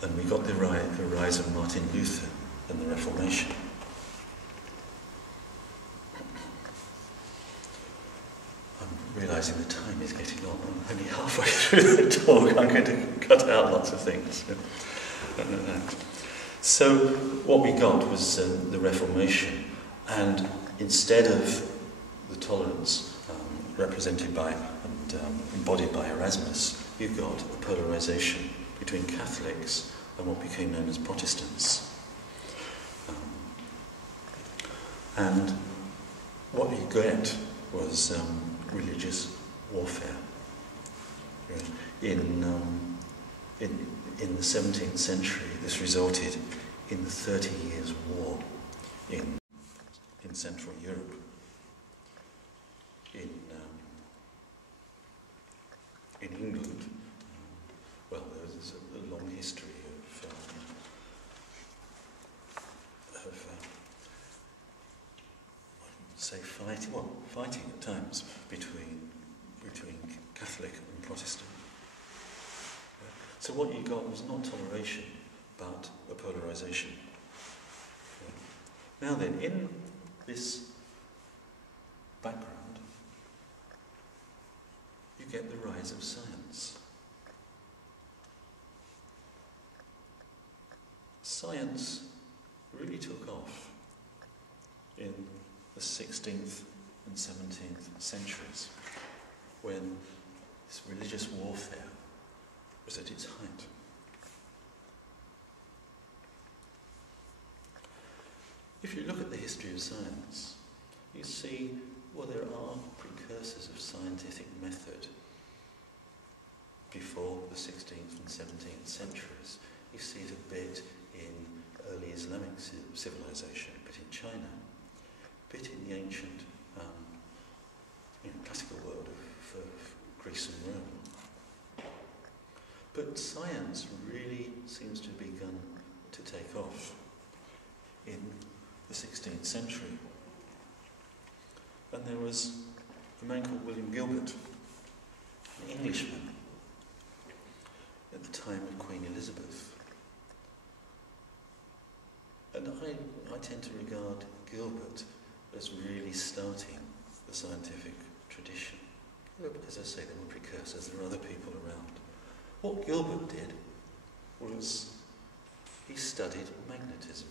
And we got the rise of Martin Luther and the Reformation. I'm realising the time is getting on. I'm only halfway through the talk. I'm going to cut out lots of things. So what we got was the Reformation, and instead of the tolerance represented by and embodied by Erasmus, you got a polarisation between Catholics and what became known as Protestants. And what you get was religious warfare. In the 17th century, this resulted in the 30 Years' War in Central Europe. In England, there's a long history of say, fighting at times between Catholic and Protestant. So what you got was not toleration, but a polarization. Now then, in this background, you get the rise of science. Science really took off in the 16th and 17th centuries, when this religious warfare was at its height. If you look at the history of science, you see, well, there are precursors of scientific method before the 16th and 17th centuries. You see it a bit in early Islamic civilization, a bit in China, a bit in the ancient classical world of Greece and Rome. But science really seems to have begun to take off in the 16th century. And there was a man called William Gilbert, an Englishman, at the time of Queen Elizabeth. And I tend to regard Gilbert as really starting the scientific tradition. As I say, there were precursors, there were other people around. What Gilbert did was he studied magnetism.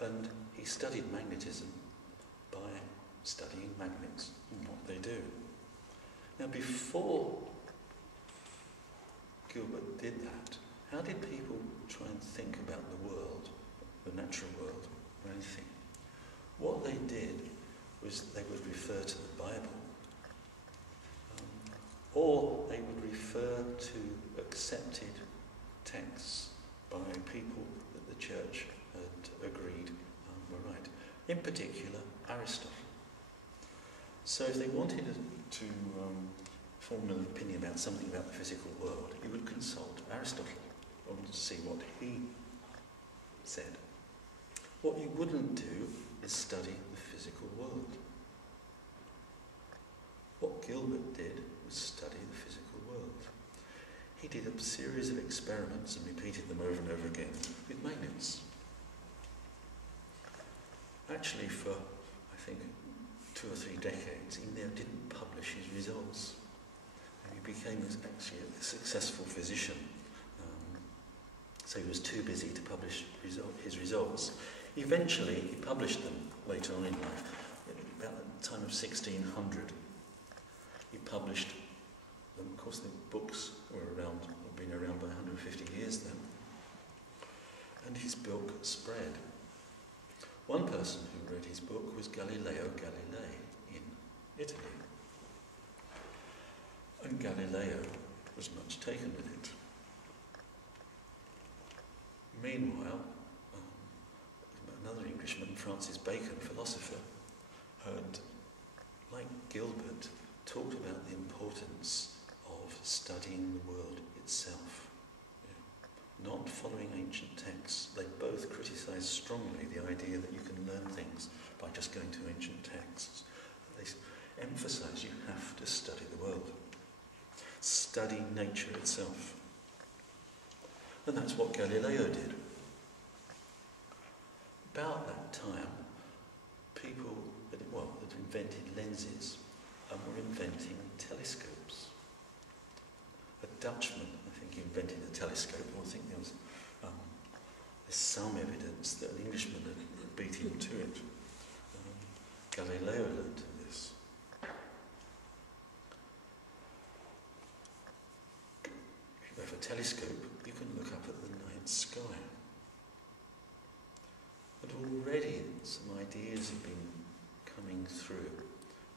And he studied magnetism by studying magnets and what they do. Now, before Gilbert did that, how did people try and think about the world, the natural world, or anything? What they did was they would refer to the Bible, or they would refer to accepted texts by people that the church had agreed were right. In particular, Aristotle. So if they wanted to form an opinion about something about the physical world, you would consult Aristotle to see what he said. What you wouldn't do is study the physical world. What Gilbert did was study the physical world. He did a series of experiments and repeated them over and over again with magnets. Actually, for, I think, 2 or 3 decades, he never didn't publish his results. And he became actually a successful physician. So he was too busy to publish his results. Eventually, he published them later on in life. About the time of 1600, he published them. Of course, the books were around, had been around by 150 years then. And his book spread. One person who read his book was Galileo Galilei in Italy. And Galileo was much taken with it. Meanwhile, another Englishman, Francis Bacon, philosopher, had, like Gilbert, talked about the importance of studying the world itself, not following ancient texts. They both criticised strongly the idea that you can learn things by just going to ancient texts. They emphasise you have to study the world, study nature itself. And that's what Galileo did. About that time, people had invented lenses and were inventing telescopes. A Dutchman, I think, invented a telescope. I think there's some evidence that an Englishman had beat him to it. Galileo learned this. If you have a telescope, you can look up at the night sky. And already some ideas have been coming through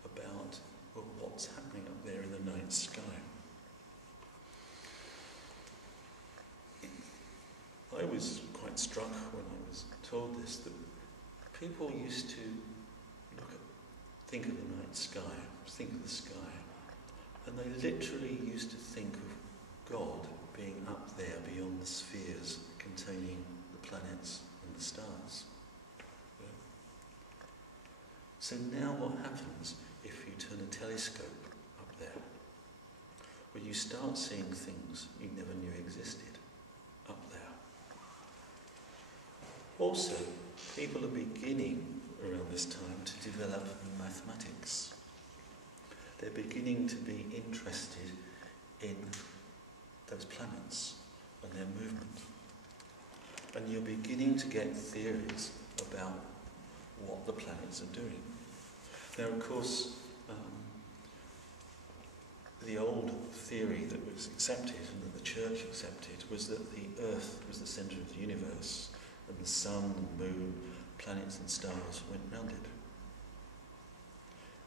about what's happening up there in the night sky. I was quite struck when I was told this, that people used to think of the night sky, think of the sky, and they literally used to think of God being up there beyond the spheres containing the planets and the stars. So now what happens if you turn a telescope up there? Well, you start seeing things you never knew existed up there. Also, people are beginning around this time to develop mathematics. They're beginning to be interested in those planets and their movement. And you're beginning to get theories about what the planets are doing. Now, of course, the old theory that was accepted and that the church accepted was that the Earth was the centre of the universe and the sun and moon, planets and stars went round it.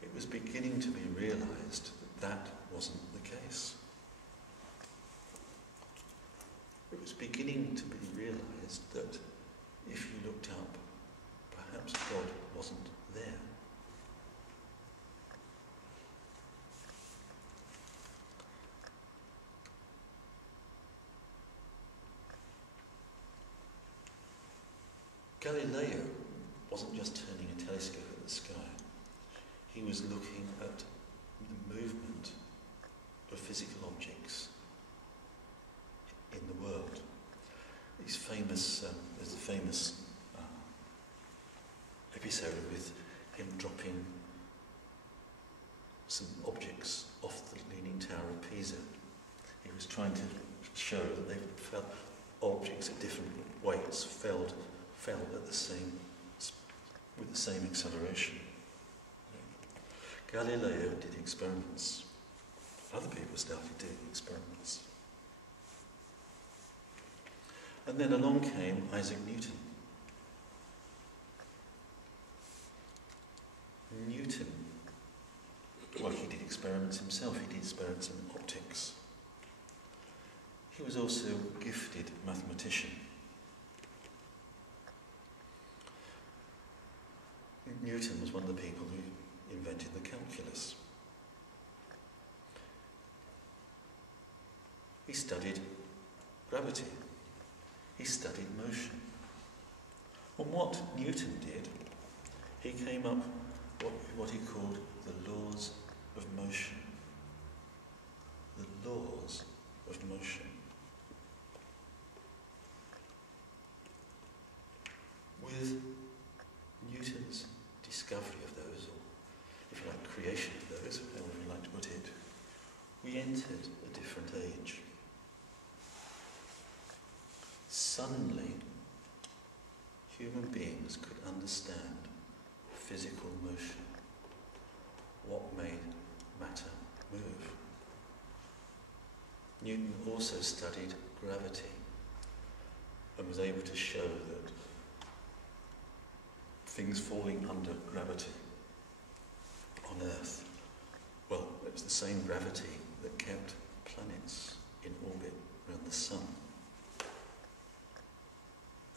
It was beginning to be realised that that wasn't the case. It was beginning to be realised that if you looked up, perhaps God wasn't there. Galileo wasn't just turning a telescope at the sky. He was looking at the movement of physical objects in the world. There's a famous episode with him dropping some objects off the Leaning Tower of Pisa. He was trying to show that they fell, objects at different weights fell at with the same acceleration. Galileo did experiments. Other people started doing experiments. And then along came Isaac Newton. Newton, well, he did experiments himself. He did experiments in optics. He was also a gifted mathematician. Newton was one of the people who invented the calculus. He studied gravity. He studied motion. And what Newton did, he came up with what he called the laws of motion. The laws of motion. With Newton's discovery of those, or if you like, creation of those, however you like to put it, we entered a different age. Suddenly, human beings could understand physical motion, what made matter move. Newton also studied gravity and was able to show that things falling under gravity on Earth, well, it was the same gravity that kept planets in orbit around the sun.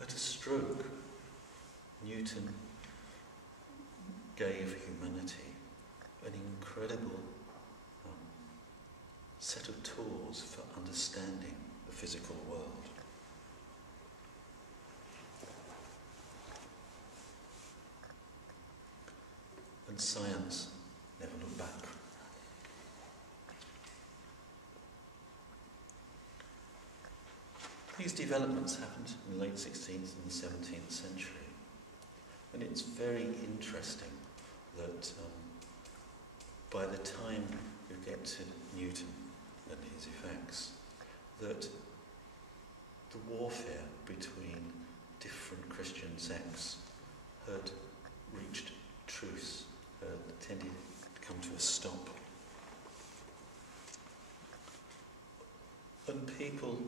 At a stroke, Newton gave humanity an incredible set of tools for understanding the physical world. And science never looked back. These developments happened in the late 16th and the 17th century. And it's very interesting that by the time you get to Newton and his effects, that the warfare between different Christian sects had reached truce, tended to come to a stop. And people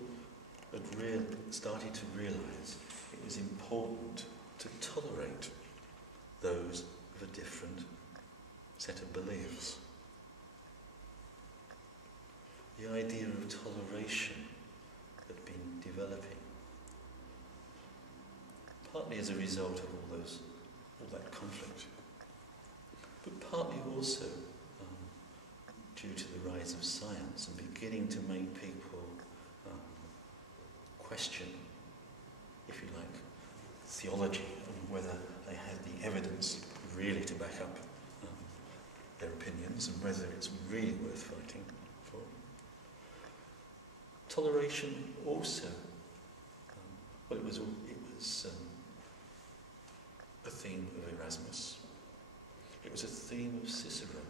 had started to realise it was important to tolerate those of a different set of beliefs. The idea of toleration had been developing, partly as a result of all that conflict, but partly also due to the rise of science and beginning to make people question, if you like, theology and whether they had the evidence really to back back up their opinions and whether it's really worth fighting for. Toleration also, it was a theme of Erasmus. It was a theme of Cicero.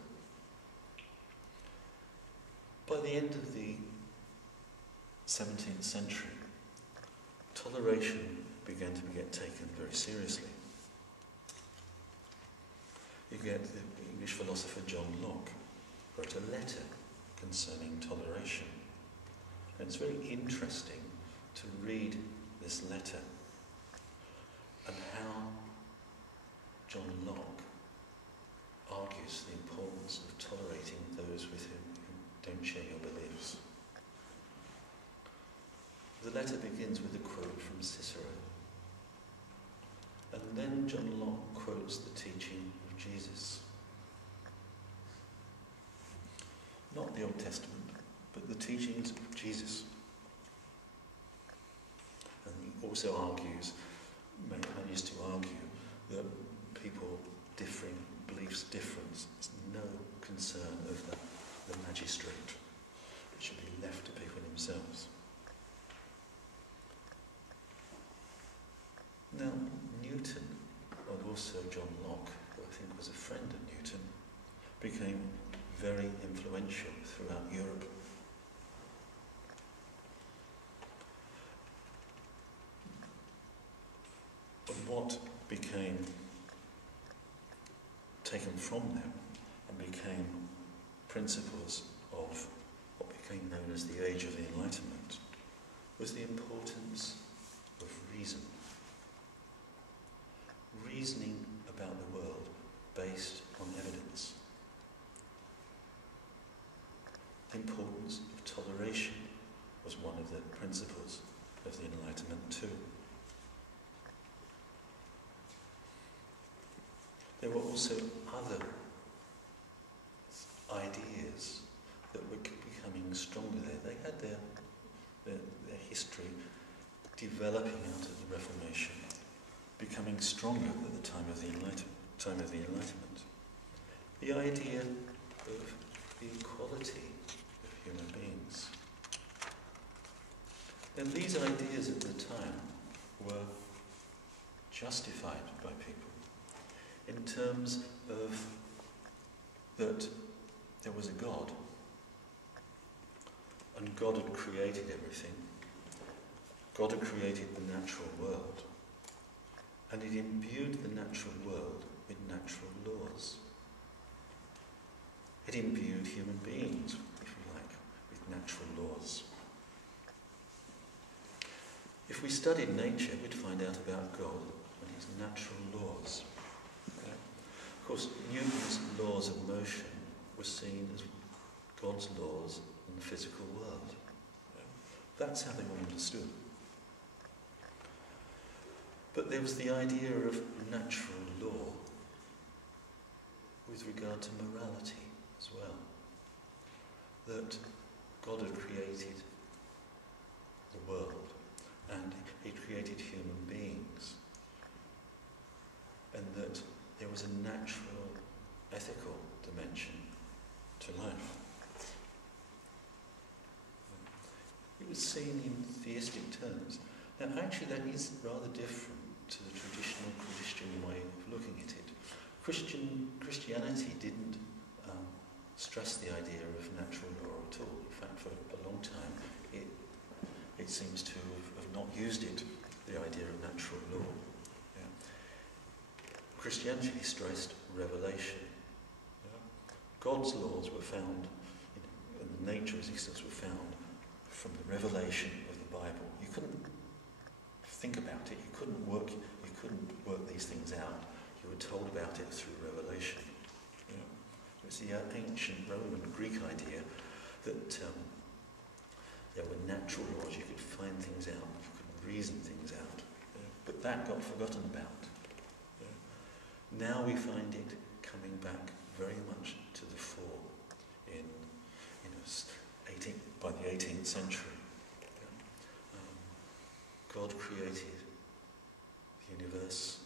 By the end of the 17th century, toleration began to get taken very seriously. You get the English philosopher John Locke wrote a letter concerning toleration. And it's very interesting to read this letter and how John Locke argues the importance of tolerating those with whom you don't share your beliefs. The letter begins with a quote from Cicero. And then John Locke quotes the teaching of Jesus. Not the Old Testament, but the teachings of Jesus. And he also manages to argue that people differing, beliefs difference is no concern of the magistrate. It should be left to people themselves. Now, Newton, and also John Locke, who I think was a friend of Newton, became very influential throughout Europe. But what became taken from them and became principles of what became known as the Age of the Enlightenment was the importance of reason. Reasoning about the world based on evidence. The importance of toleration was one of the principles of the Enlightenment too. There were also other ideas that were becoming stronger there. They had their history developing out of the Reformation, becoming stronger at the time of the Enlightenment. The idea of the equality of human beings. And these ideas at the time were justified by people in terms of that there was a God, and God had created everything. God had created the natural world, and it imbued the natural world with natural laws. It imbued human beings, if you like, with natural laws. If we studied nature, we'd find out about God and his natural laws. Okay? Of course, Newton's laws of motion were seen as God's laws in the physical world. Okay? That's how they were understood. But there was the idea of natural law with regard to morality as well. That God had created the world and he created human beings, and that there was a natural, ethical dimension to life. It was seen in theistic terms. Now actually that is rather different to the traditional Christian way of looking at it. Christianity didn't stress the idea of natural law at all. In fact, for a long time, it seems to have not used it, the idea of natural law. Yeah. Christianity stressed revelation. Yeah. God's laws were found, and the nature of existence were found from the revelation of the Bible. You couldn't think about it. You couldn't work these things out. You were told about it through revelation. You know, it was the ancient Roman Greek idea that there were natural laws. You could find things out. You could reason things out. But that got forgotten about. Now we find it coming back very much to the fore by the 18th century. God created the universe,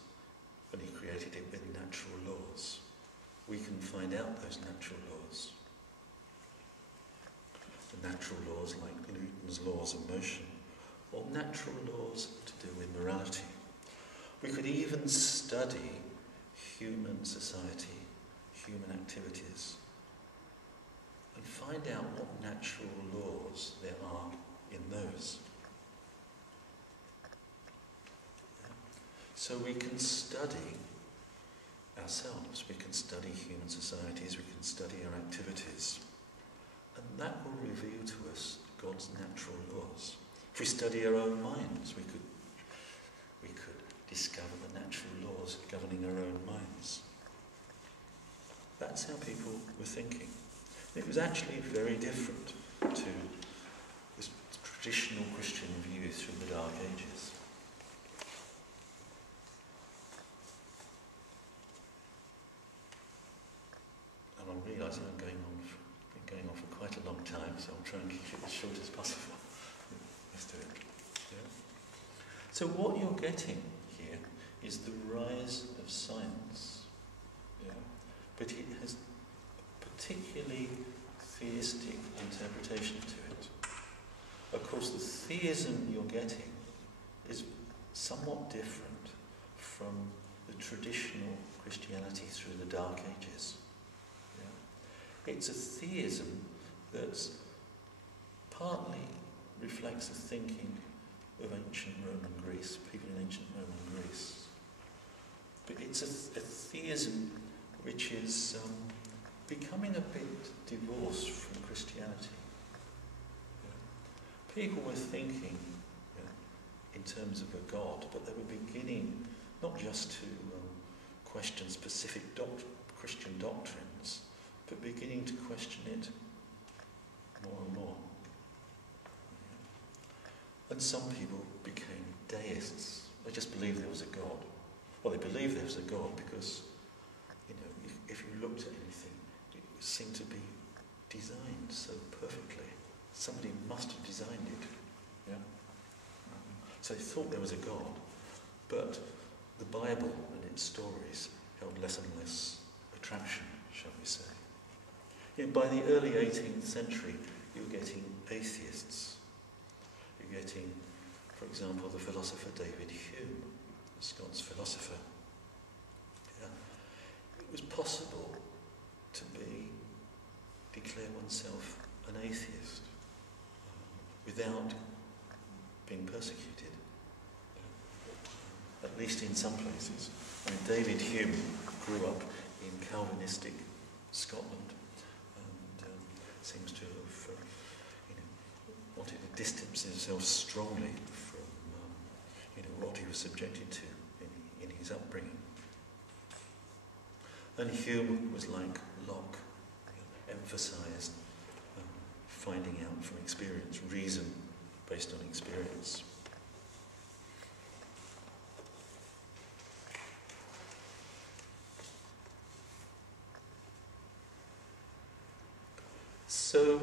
and he created it with natural laws. out those natural laws. The natural laws like Newton's laws of motion, or natural laws to do with morality. We could even study human society, human activities, and find out what natural laws there are in those. So we can study ourselves, we can study human societies, we can study our activities, and that will reveal to us God's natural laws. If we study our own minds, we could discover the natural laws governing our own minds. That's how people were thinking. It was actually very different to this traditional Christian view through the Dark Ages. And I'm realising I'm been going on for quite a long time, so I'll try and keep it as short as possible. Let's do it. Yeah. So what you're getting here is the rise of science. Yeah. But it has a particularly theistic interpretation to it. Of course, the theism you're getting is somewhat different from the traditional Christianity through the Dark Ages. Yeah. It's a theism that's partly reflects the thinking of ancient Roman Greece, people in ancient Roman Greece. But it's a theism which is becoming a bit divorced from Christianity. Yeah. People were thinking in terms of a God, but they were beginning not just to question specific Christian doctrines, but beginning to question it more and more. And some people became deists. They just believed there was a God. Well, they believed there was a God because, if you looked at anything, it seemed to be designed so perfectly. Somebody must have designed it. Yeah. So they thought there was a God, but the Bible and its stories held less and less attraction, shall we say. By the early 18th century, you were getting atheists. You're getting, for example, the philosopher David Hume, the Scots philosopher. Yeah. It was possible to declare oneself an atheist without being persecuted, at least in some places. David Hume grew up in Calvinistic Scotland and seems to have wanted to distance himself strongly from what he was subjected to in his upbringing. And Hume was like Locke, emphasised finding out from experience, reason based on experience. So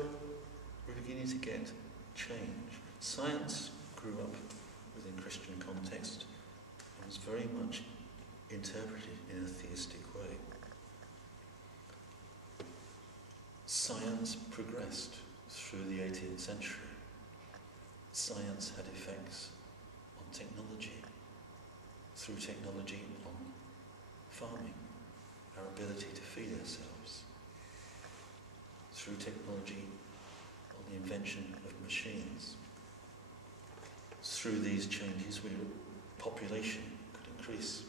we're beginning to get change. Science grew up within Christian context and was very much interpreted in a theistic way. Science progressed through the 18th century. Science had effects on technology, through technology on farming, our ability to feed ourselves, through technology on the invention of machines. Through these changes, population could increase.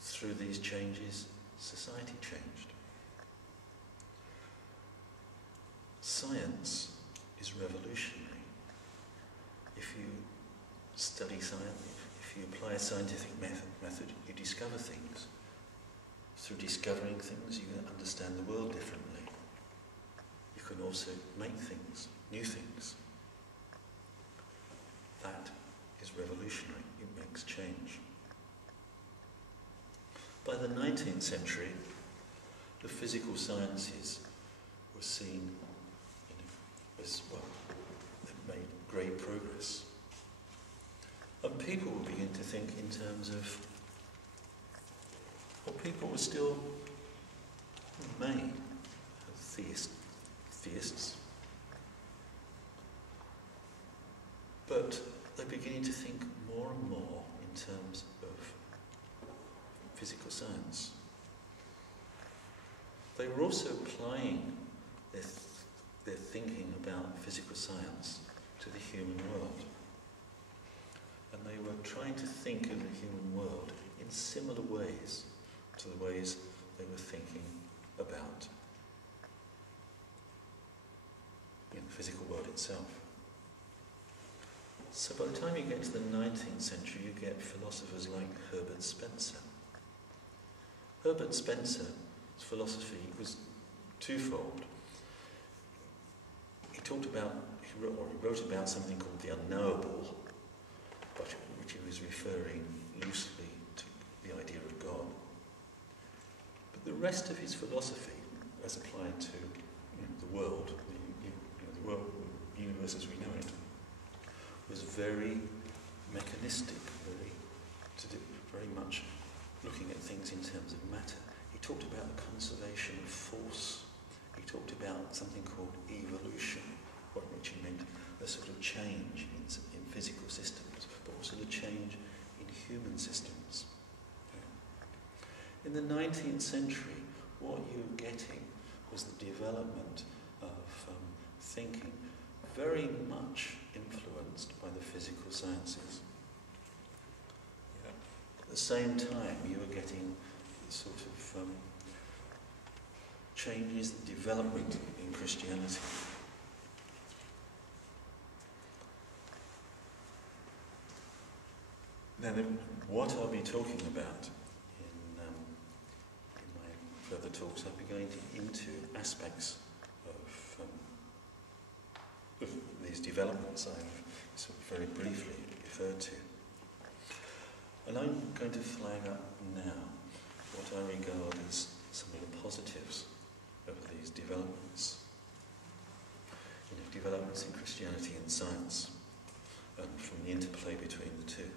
Through these changes, society changed. Science is revolutionary. If you study science, if you apply a scientific method, you discover things. Through discovering things, you understand the world differently. You can also make things, new things. That is revolutionary. It makes change. By the 19th century, the physical sciences were seen as, they've made great progress. And people will begin to think in terms of people were still many theists, but they're beginning to think more and more in terms of physical science. They were also applying their thinking about physical science to the human world. And they were trying to think of the human world in similar ways to the ways they were thinking about the physical world itself. So by the time you get to the 19th century, you get philosophers like Herbert Spencer. Herbert Spencer's philosophy was twofold. He wrote about something called the unknowable, but which he was referring loosely to the idea of God. But the rest of his philosophy, as applied to the world, the world, the universe as we know it, was very mechanistic, very much looking at things in terms of matter. He talked about the conservation of force. He talked about something called evolution, which he meant a sort of change in physical systems, but also the change in human systems. In the 19th century, what you were getting was the development of thinking very much influenced by the physical sciences. At the same time, you were getting sort of changes, development in Christianity. Now, what I'll be talking about in my further talks, I'll be going into aspects of these developments I've sort of very briefly referred to. And I'm going to flag up now what I regard as some of the positives of these developments. Developments in Christianity and science, and from the interplay between the two.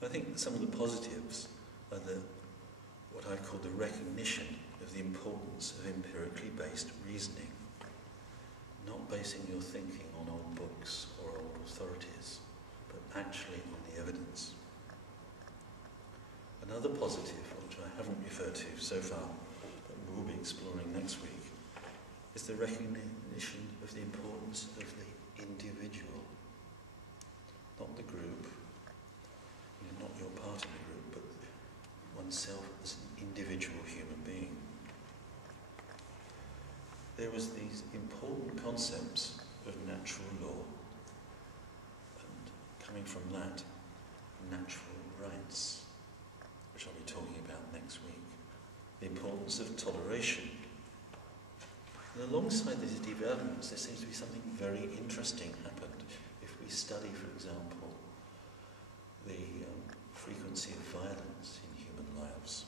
I think some of the positives are what I call the recognition of the importance of empirically based reasoning, not basing your thinking on old books or old authorities, but actually on the evidence. Another positive, which I haven't referred to so far, but we'll be exploring next week, is the recognition of the importance of the individual, not the group, not your part in the group, but oneself as an individual human being. There was these important concepts of natural law, and coming from that, natural rights, which I'll be talking about next week. The importance of toleration. And alongside these developments, there seems to be something very interesting happened. If we study, for example, the frequency of violence in human lives,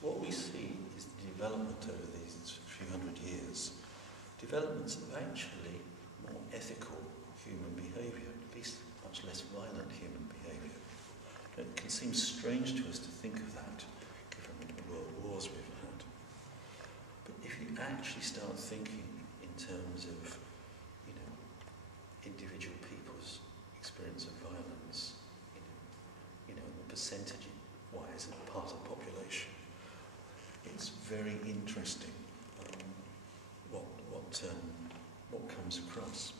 what we see is the development over these few hundred years, developments of actually more ethical human behaviour, at least much less violent human behaviour. It can seem strange to us to think of that, given the world wars we've had. But if you actually start thinking in terms of, individual people's experience of violence, the percentage-wise of part of the population, it's very interesting what comes across.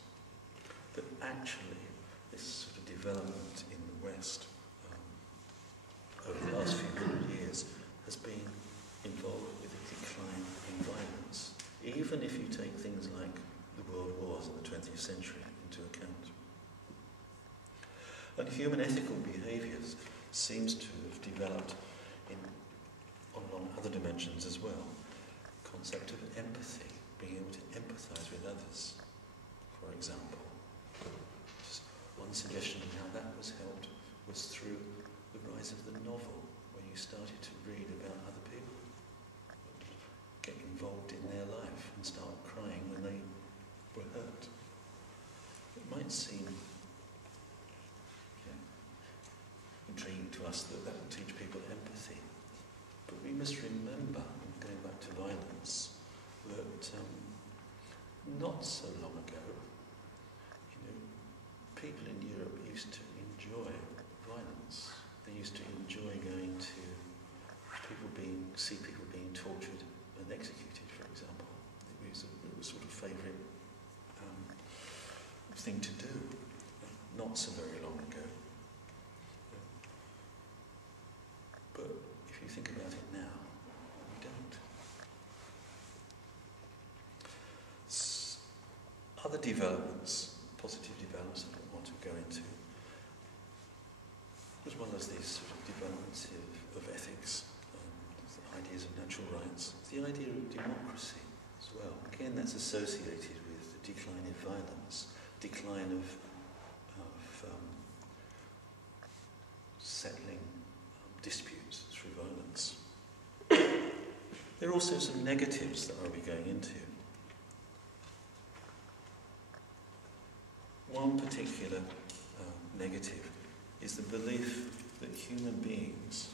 That actually this sort of development in the West over the last few hundred years has been involved with a decline in violence, even if you take things like the world wars in the 20th century into account. And human ethical behaviours seems to have developed along other dimensions as well. The concept of empathy, being able to empathise with others, for example. Just one suggestion of how that was helped was through the rise of the novel, where you started to read about other people, get involved in their life and start crying when they were hurt. It might seem intriguing to us that will teach people empathy. we must remember, going back to violence, that not so long ago, people in Europe used to enjoy violence. They used to enjoy going to see people being tortured and executed, for example. It was a sort of favourite thing to do, not so very long ago. But if you think about it now, we don't. Other developments, positive developments I don't want to go into, as well as these sort of developments of ethics, the ideas of natural rights, the idea of democracy as well. Again, that's associated with the decline of violence, decline of settling disputes through violence. There are also some negatives that I'll be going into. One particular negative is the belief that human beings,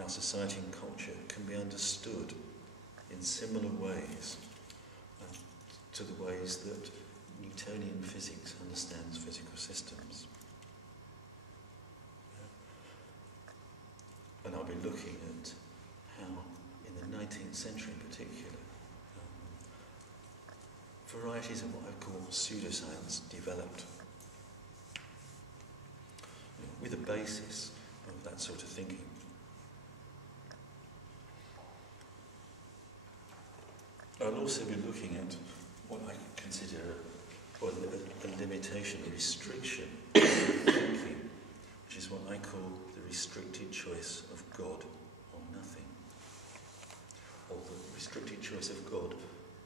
our society and culture, can be understood in similar ways to the ways that Newtonian physics understands physical systems. And I'll be looking at how, in the 19th century in particular, varieties of what I call pseudoscience developed, with a basis of that sort of thinking. I'll also be looking at what I consider a limitation, a restriction of thinking, which is what I call the restricted choice of God or nothing, or the restricted choice of God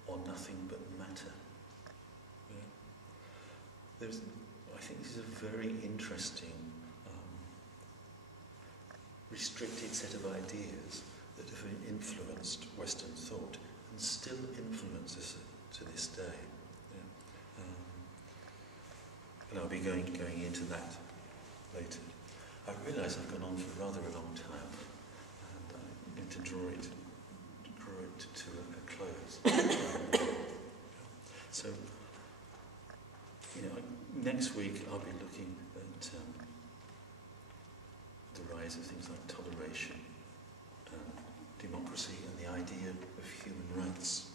or nothing but matter. Yeah. I think this is a very interesting restricted set of ideas that have influenced Western thought and still influence us to this day. Yeah. And I'll be going into that later. I realise I've gone on for rather a long time, and I need to draw it to a close. So, next week I'll be looking at the rise of things like toleration, democracy, and the idea of human rights.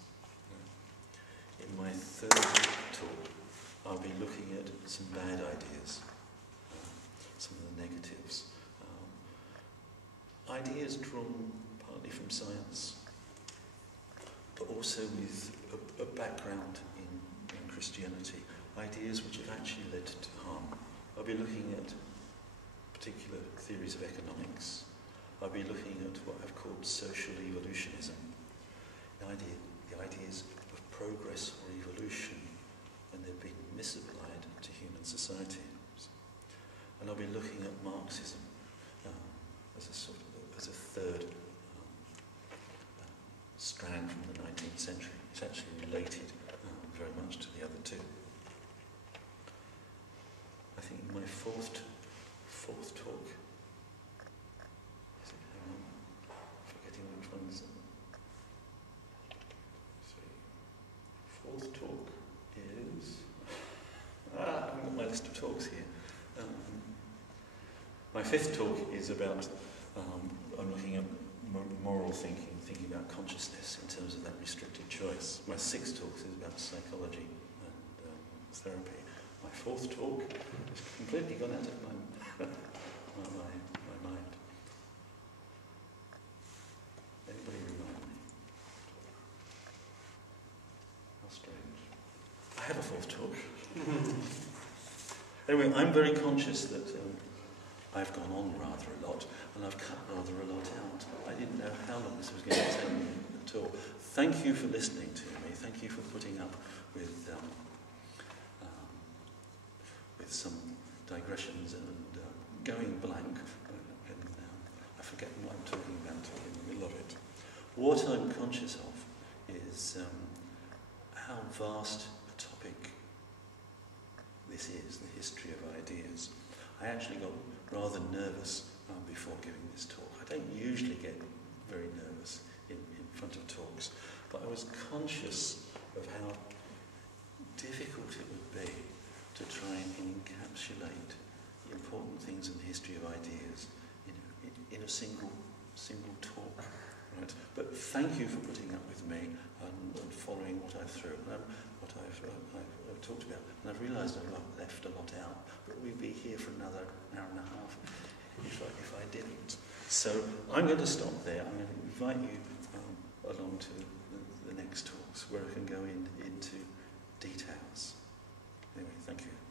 In my third talk, I'll be looking at some bad ideas, some of the negatives. Ideas drawn partly from science, but also with a background in Christianity. Ideas which have actually led to harm. I'll be looking at particular theories of economics. I'll be looking at what I've called social evolutionism. The ideas of progress or evolution, and they've been misapplied to human society. And I'll be looking at Marxism as a third strand from the 19th century. It's actually related very much to the other two. I think my fourth talk, is it, hang on, forgetting which one's, fourth talk is, I haven't got my list of talks here. My fifth talk is about, I'm looking at moral thinking about consciousness in terms of that restricted choice. My sixth talk is about psychology and therapy. My fourth talk has completely gone out of my mind. Anybody remind me? How strange. I have a fourth talk. Anyway, I'm very conscious that I've gone on rather a lot, and I've cut rather a lot out. I didn't know how long this was going to take me at all. Thank you for listening to me. Thank you for putting up with some digressions and going blank. And I forget what I'm talking about in the middle of it. What I'm conscious of is how vast a topic this is, the history of ideas. I actually got rather nervous before giving this talk. I don't usually get very nervous. was conscious of how difficult it would be to try and encapsulate the important things in the history of ideas, in a single talk. Right? But thank you for putting up with me and following what I've through, what I've talked about. And I've realised I've left a lot out, but we'd be here for another hour and a half if I didn't. So I'm going to stop there. I'm going to invite you along to the next talks where I can go into details. Anyway, thank you.